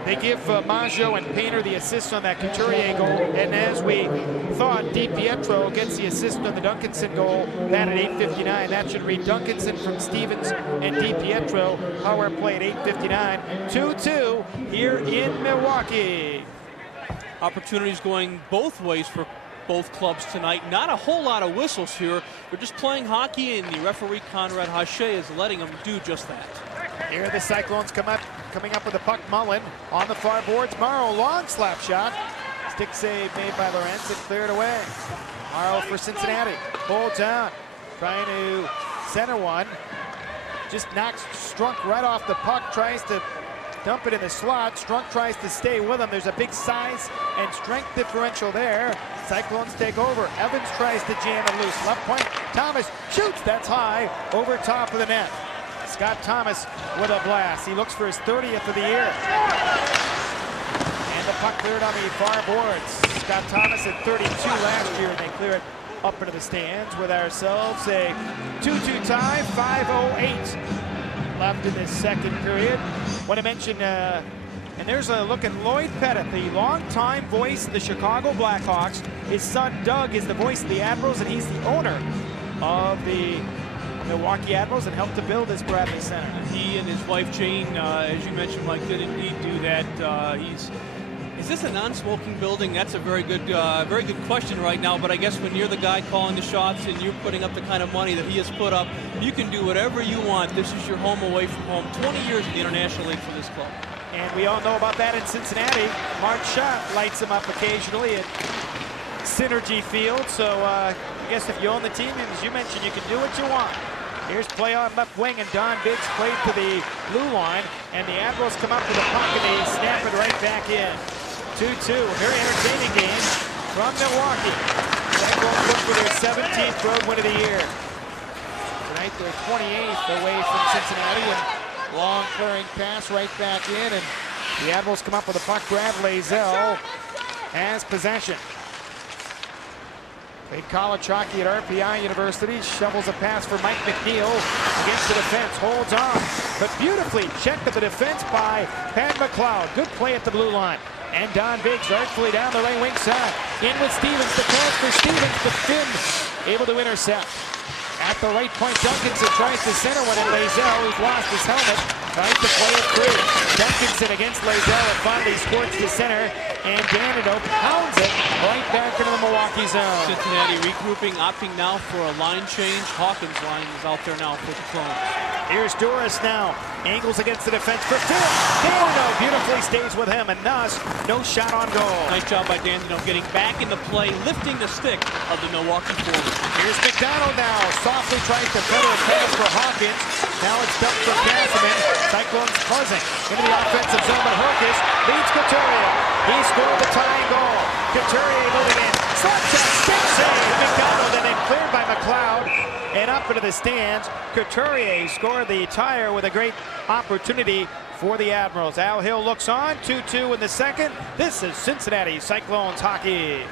They give Maggio and Painter the assist on that Couturier goal, and as we thought, DiPietro gets the assist on the Duncanson goal. That at 8:59. That should read Duncanson from Stevens and DiPietro. Power play at 8:59. 2-2 here in Milwaukee. Opportunities going both ways for both clubs tonight. Not a whole lot of whistles here. They're just playing hockey, and the referee Conrad Hache is letting them do just that. Here the Cyclones coming up with the puck. Mullen on the far boards. Morrow, long slap shot. Stick save made by Lorenz and cleared away. Morrow for Cincinnati. Holds on. trying to center one. Just knocks Strunk right off the puck, tries to dump it in the slot. Strunk tries to stay with him. There's a big size and strength differential there. Cyclones take over. Evans tries to jam it loose. Left point, Thomas shoots. That's high over top of the net. Scott Thomas with a blast. He looks for his 30th of the year. And the puck cleared on the far boards. Scott Thomas at 32 last year, and they clear it up into the stands with ourselves a 2-2 tie, 5:08 left in this second period. Want to mention, and there's a look at Lloyd Pettit, the longtime voice of the Chicago Blackhawks. His son Doug is the voice of the Admirals, and he's the owner of the Milwaukee Admirals and helped to build this Bradley Center. He and his wife Jane, as you mentioned, Mike, did indeed do that. Is this a non-smoking building? That's a very good question right now. But I guess when you're the guy calling the shots and you're putting up the kind of money that he has put up, you can do whatever you want. This is your home away from home. 20 years in the International League for this club. And we all know about that in Cincinnati. Mark Schott lights him up occasionally at Synergy Field. So I guess if you own the team, as you mentioned, you can do what you want. Here's play on left wing, and Don Biggs played to the blue line, and the Admirals come up to the puck and they snap it right back in. 2-2, very entertaining game from Milwaukee. Cyclones look for their 17th road win of the year. Tonight they're 28th away from Cincinnati, and long clearing pass right back in, and the Admirals come up with a puck. Brad Lazell has possession. Played college hockey at RPI University, shovels a pass for Mike McNeil against the defense, holds on, but beautifully checked at the defense by Pat McLeod. Good play at the blue line. And Don Biggs artfully down the right wing side. In with Stevens, the pass for Stevens, but Finn able to intercept. At the right point, Duncanson tries to center one, and Lazell, who's lost his helmet, tries to play it through. Duncanson against Lazell, and finally squirts to center, and Danino pounds it right back into the Milwaukee zone. Cincinnati regrouping, opting now for a line change. Hawkins' line is out there now for the Clones. Here's Doris now. Angles against the defense for Finn. Danino beautifully stays with him, and thus no shot on goal. Nice job by Danino getting back in the play, lifting the stick of the Milwaukee forward. Here's McDonald now. Softly tries to feather a pass for Hawkins. Now it's dumped for Castleman. Cyclones buzzing into the offensive zone, but Herkus leads Couturier. He scored the tying goal. Couturier moving in. Slap shot, stick save. McDonald, and then cleared by McLeod. And up into the stands, Couturier scored the tire with a great opportunity for the Admirals. Al Hill looks on, 2-2 in the second. This is Cincinnati Cyclones hockey.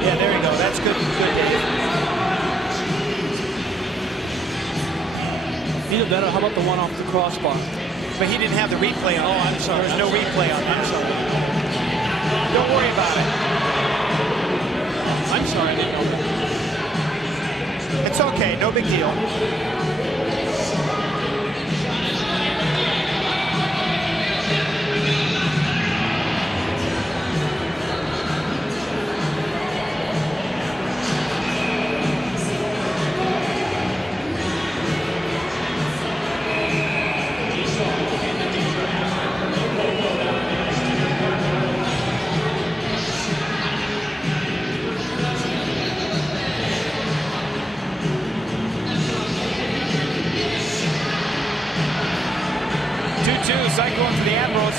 Yeah, there you go. That's good. Good, Dave. Either better. How about the one off the crossbar? But he didn't have the replay on. Oh, I'm sorry. There's no replay on that. I'm sorry. Don't worry about it. I'm sorry. I didn't know that. It's okay. No big deal. Cyclones to the Admirals.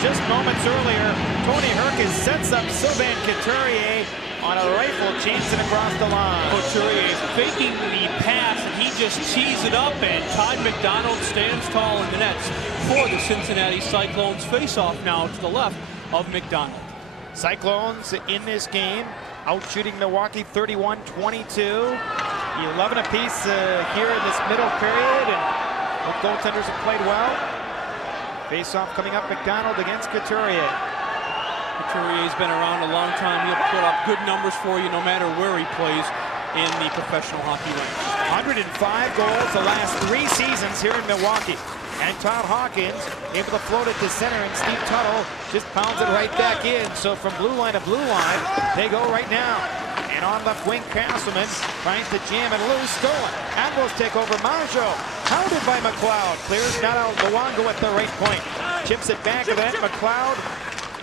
Just moments earlier, Tony Herkus sets up Sylvain Couturier on a rifle, chancing across the line. Couturier faking the pass, and he just tees it up, and Todd McDonald stands tall in the nets for the Cincinnati Cyclones. Face-off now to the left of McDonald. Cyclones in this game, out shooting Milwaukee 31-22. 11 apiece here in this middle period, and both goaltenders have played well. Face-off coming up, McDonald against Couturier. Couturier's been around a long time. He'll put up good numbers for you no matter where he plays in the professional hockey ranks. 105 goals the last 3 seasons here in Milwaukee. And Todd Hawkins able to float it to center, and Steve Tuttle just pounds it right back in. So from blue line to blue line, they go right now. And on left wing, Castleman tries to jam it loose. Stolen. Admirals take over. Maggio pounded by McLeod. Clears not out. Luongo at the right point. Chips it back to the net. McLeod.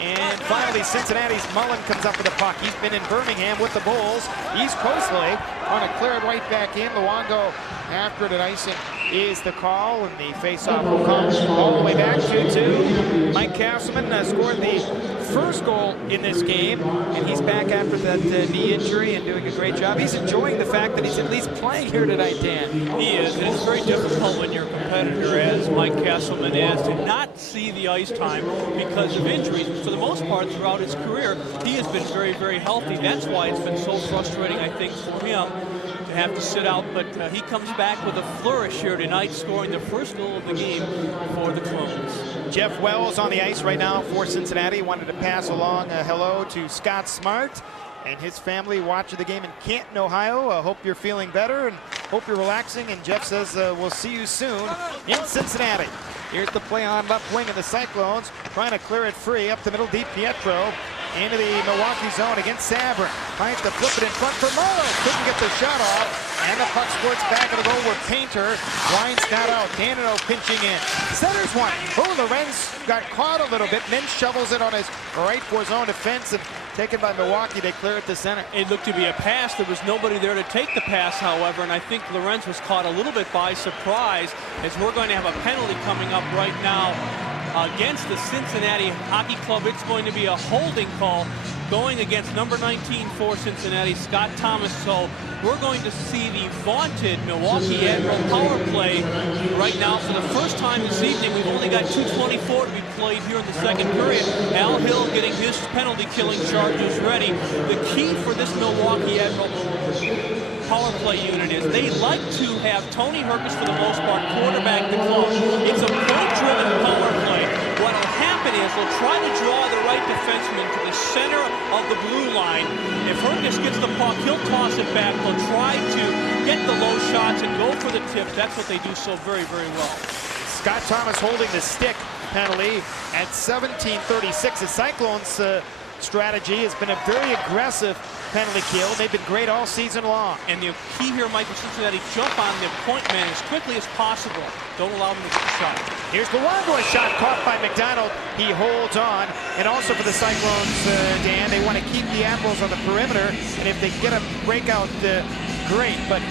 And finally, Cincinnati's Mullen comes up with the puck. He's been in Birmingham with the Bulls. East Coastly on a clear it right back in. Luongo after it at icing is the call, and the face-off will come all the way back 2-2. Mike Castleman scored the first goal in this game, and he's back after that knee injury and doing a great job. He's enjoying the fact that he's at least playing here tonight, Dan. He is, and it's very difficult when your competitor, as Mike Castleman is, to not see the ice time because of injuries. For the most part, throughout his career, he has been very, very healthy. That's why it's been so frustrating, I think, for him to have to sit out, but he comes back with a flourish here tonight, scoring the first goal of the game for the Clones. Jeff Wells on the ice right now for Cincinnati. Wanted to pass along a hello to Scott Smart and his family watching the game in Canton, Ohio. Hope you're feeling better and hope you're relaxing. And Jeff says we'll see you soon in Cincinnati. Here's the play on left wing of the Cyclones, trying to clear it free up the middle deep. Pietro into the Milwaukee zone against Saevig. Tries to flip it in front for Morrow. Couldn't get the shot off. And the puck squirts back of the goal where Painter winds that out. Danilo pinching in. Centers one. Oh, Lorenz got caught a little bit and then shovels it on his right for his own defense. And taken by Milwaukee, they clear it to center. It looked to be a pass. There was nobody there to take the pass, however, and I think Lorenz was caught a little bit by surprise, as we're going to have a penalty coming up right now against the Cincinnati Hockey Club. It's going to be a holding call going against number 19 for Cincinnati, Scott Thomas. So we're going to see the vaunted Milwaukee Admiral power play right now for the first time this evening. We've only got 2:24 to be played here in the second period. Al Hill getting his penalty killing charges ready. The key for this Milwaukee Admiral power play unit is they like to have Tony Herkus, for the most part, quarterback the club. It's a point-driven power play. What will happen is they'll try to draw the right defenseman to the center of the blue line. If Herkus gets the puck, he'll toss it back. They'll try to get the low shots and go for the tips. That's what they do so very, very well. Scott Thomas holding the stick penalty at 17:36. The Cyclones' strategy has been a very aggressive penalty kill. They've been great all season long. And the key here, Mike, for Cincinnati, jump on the point man as quickly as possible. Don't allow them to get the shot. Here's Luongo, a shot caught by McDonald. He holds on. And also for the Cyclones, Dan, they want to keep the Admirals on the perimeter. And if they get a breakout, great. But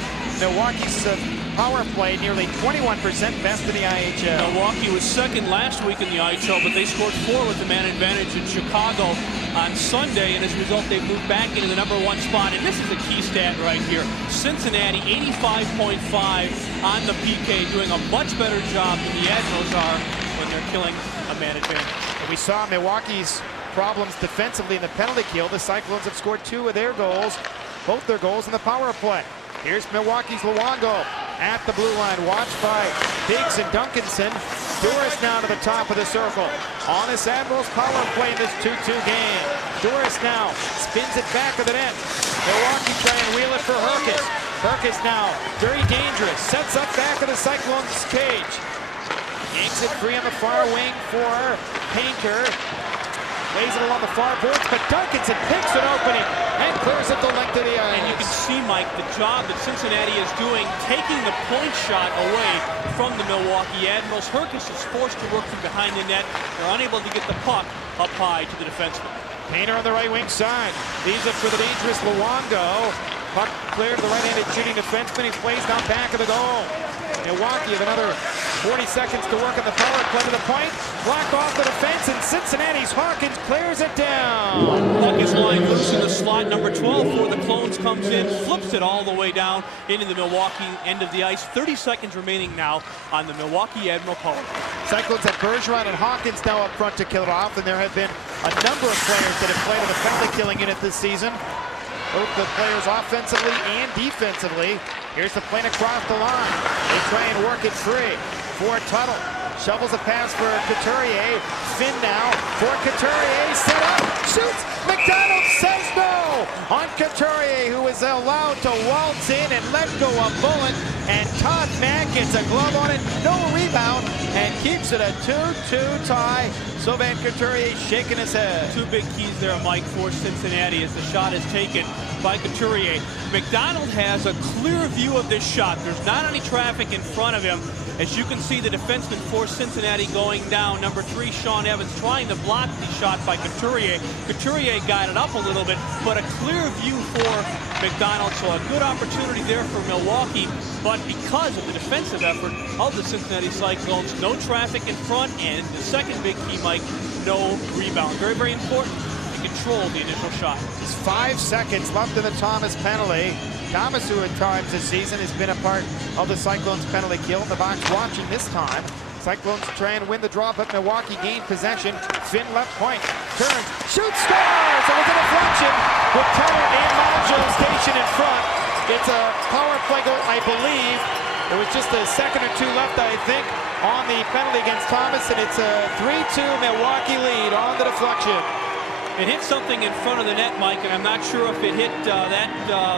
Milwaukee's power play nearly 21% best in the IHL. Milwaukee was second last week in the IHL, but they scored 4 with the man advantage in Chicago on Sunday, and as a result, they moved back into the #1 spot. And this is a key stat right here. Cincinnati, 85.5 on the PK, doing a much better job than the Admirals are when they're killing a man advantage. And we saw Milwaukee's problems defensively in the penalty kill. The Cyclones have scored 2 of their goals, both their goals in the power play. Here's Milwaukee's Luongo at the blue line, watched by Biggs and Duncanson. Duras now to the top of the circle. On this Admirals power play in this 2-2 game. Duras now spins it back of the net. Milwaukee try and wheel it for Herkus. Herkus now very dangerous. Sets up back of the Cyclones cage. Yanks it free on the far wing for Painter. Lays it along the far boards, but Duncanson picks an opening and clears it the length of the ice. And you can see, Mike, the job that Cincinnati is doing, taking the point shot away from the Milwaukee Admirals. Herkus is forced to work from behind the net. They're unable to get the puck up high to the defenseman. Painter on the right wing side. Leaves it for the dangerous Luongo. Puck cleared to the right-handed shooting defenseman. He plays down back of the goal. Milwaukee with another 40 seconds to work on the power play to the point. Blocked off the defense, and Cincinnati's Harkins clears it down. Puck is lined loose in the slot. Number 12 for the Clones comes in, flips it all the way down into the Milwaukee end of the ice. 30 seconds remaining now on the Milwaukee Admiral power play. Cyclones have Bergeron and Hawkins now up front to kill it off, and there have been a number of players that have played on the penalty killing unit this season. Both the players offensively and defensively. Here's the plane across the line. They try and work it free for Tuttle. Shovels a pass for Couturier. Finn now for Couturier. Set up. Shoots. McDonald says no on Couturier, who is allowed to waltz in and let go a bullet. And Todd Mack gets a glove on it. No rebound. And keeps it a 2-2 tie. Sylvain Couturier shaking his head. 2 big keys there, Mike, for Cincinnati as the shot is taken by Couturier. McDonald has a clear view of this shot. There's not any traffic in front of him. As you can see, the defenseman for Cincinnati going down. Number 3, Sean Evans, trying to block the shot by Couturier. Couturier got it up a little bit, but a clear view for McDonald. So a good opportunity there for Milwaukee. But because of the defensive effort of the Cincinnati Cyclones, no traffic in front, and the second big key, Mike, no rebound. Very, very important to control the initial shot. It's 5 seconds left in the Thomas penalty. Thomas, who at times this season has been a part of the Cyclones penalty kill in the box, watching this time. Cyclones try and win the draw, but Milwaukee gained possession. Finn left point, turns, shoots, scores! It was a deflection with Turner and Monjo stationed in front. It's a power play goal, I believe. There was just a second or two left, I think, on the penalty against Thomas, and it's a 3-2 Milwaukee lead on the deflection. It hit something in front of the net, Mike, and I'm not sure if it hit that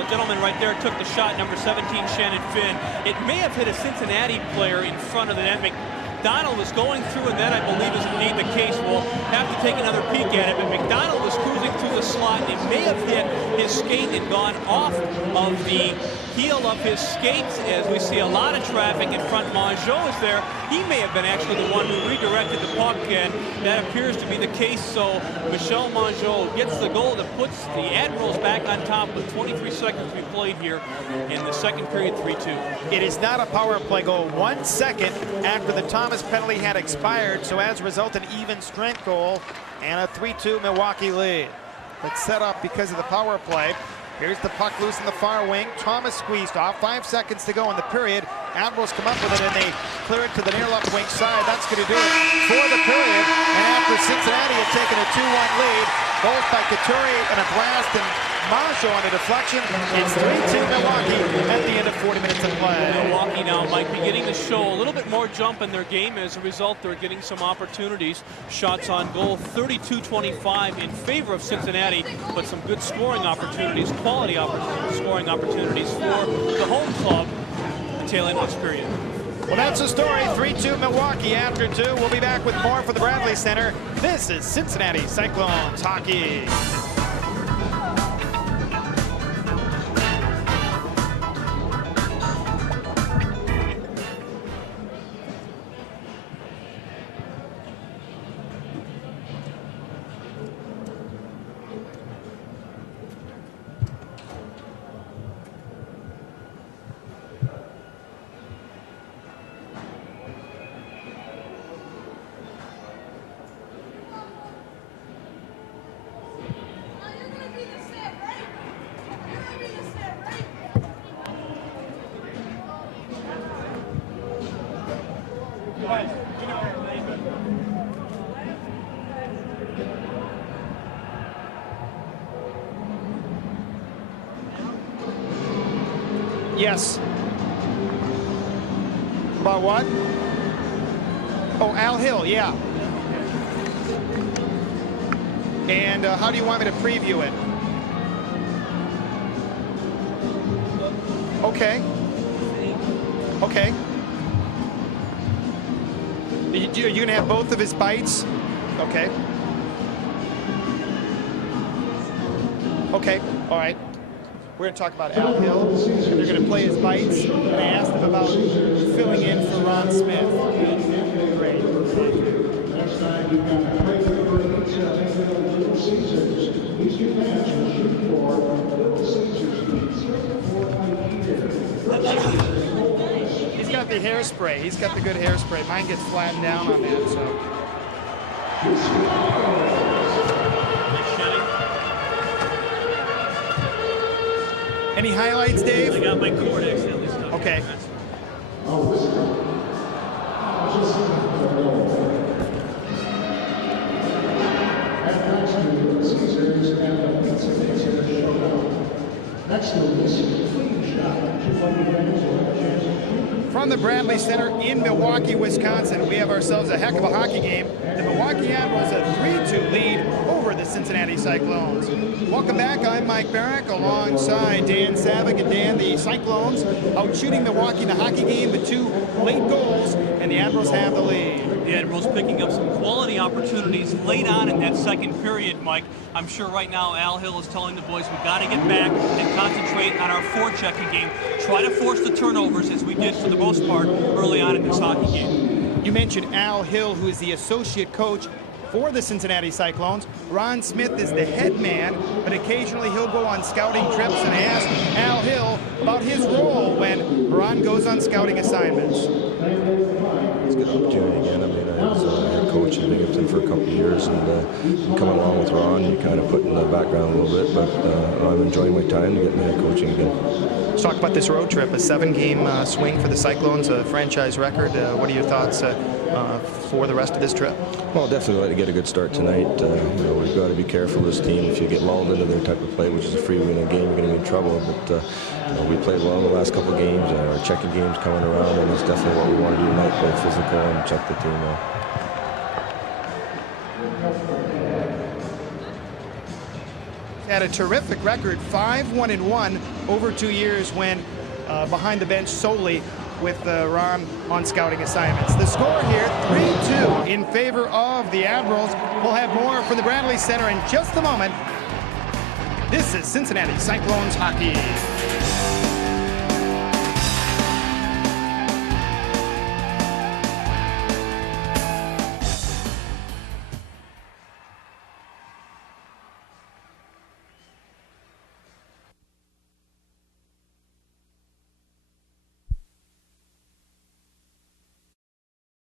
gentleman right there took the shot, number 17, Shannon Finn. It may have hit a Cincinnati player in front of the net. McDonald was going through, and that, I believe, is indeed the case. We'll have to take another peek at it, but McDonald was cruising through the slot, and it may have hit his skate and gone off of the heel of his skates, as we see a lot of traffic in front. Mongeau is there. He may have been actually the one who redirected the puck, and that appears to be the case. So Michel Mongeau gets the goal that puts the Admirals back on top with 23 seconds to be played here in the second period, 3-2. It is not a power play goal. 1 second after the Thomas penalty had expired, so as a result, an even strength goal and a 3-2 Milwaukee lead. It's set up because of the power play. Here's the puck loose in the far wing. Thomas squeezed off. 5 seconds to go in the period. Admirals come up with it, and they clear it to the near left wing side. That's going to do it for the period. And after Cincinnati had taken a 2-1 lead, goals by Couturier and a blast, and Mongeau on a deflection. It's 3-2 Milwaukee at the end of 40 minutes of play. Milwaukee now might be getting to show a little bit more jump in their game. As a result, they're getting some opportunities. Shots on goal, 32-25 in favor of Cincinnati, but some good scoring opportunities, quality scoring opportunities for the home club the tail end of this period. Well, that's the story. 3-2 Milwaukee after 2. We'll be back with more for the Bradley Center. This is Cincinnati Cyclones hockey. Yes. About what? Oh, Al Hill, yeah. And how do you want me to preview it? Okay. Okay. You're going to have both of his bites? Okay. Okay, all right. We're going to talk about Al Hill, and they're going to play his bites. And I asked him about filling in for Ron Smith. Great. Next time you've got to play for Little Caesars. These two fans will shoot for Little Caesars. He's got the hairspray. He's got the good hairspray. Mine gets flattened down on that, so. Any highlights, Dave? I got my cord accidentally stuck. Okay. From the Bradley Center in Milwaukee, Wisconsin, we have ourselves a heck of a hockey game. The Milwaukee Admirals a 3-2 lead over the Cincinnati Cyclones. Welcome back. I'm Mike Barrick alongside Dan Saevig. And Dan, the Cyclones out shooting Milwaukee in the hockey game, but 2 late goals, and the Admirals have the lead. The Admirals picking up some quality opportunities late on in that second period, Mike. I'm sure right now Al Hill is telling the boys we got to get back and concentrate on our forechecking game. Try to force the turnovers as we did for the most part early on in this hockey game. You mentioned Al Hill, who is the associate coach for the Cincinnati Cyclones. Ron Smith is the head man, but occasionally he'll go on scouting trips, and I asked Al Hill about his role when Ron goes on scouting assignments. It's a good opportunity again. I mean, I was a head coach in Binghamton for a couple of years, and coming along with Ron, you kind of put in the background a little bit, but I'm enjoying my time to get into head coaching again. Let's talk about this road trip, a 7-game swing for the Cyclones, a franchise record. What are your thoughts for the rest of this trip? Well, definitely like to get a good start tonight. We've got to be careful this team. If you get lulled into their type of play, which is a free-wheeling game, you're going to be in trouble. But we played well in the last couple of games. Our checking game's coming around, and it's definitely what we want to do tonight, play physical and check the team out. Had a terrific record, 5-1-1 over 2 years when behind the bench solely with Ron on scouting assignments. The score here, 3-2 in favor of the Admirals. We'll have more from the Bradley Center in just a moment. This is Cincinnati Cyclones hockey.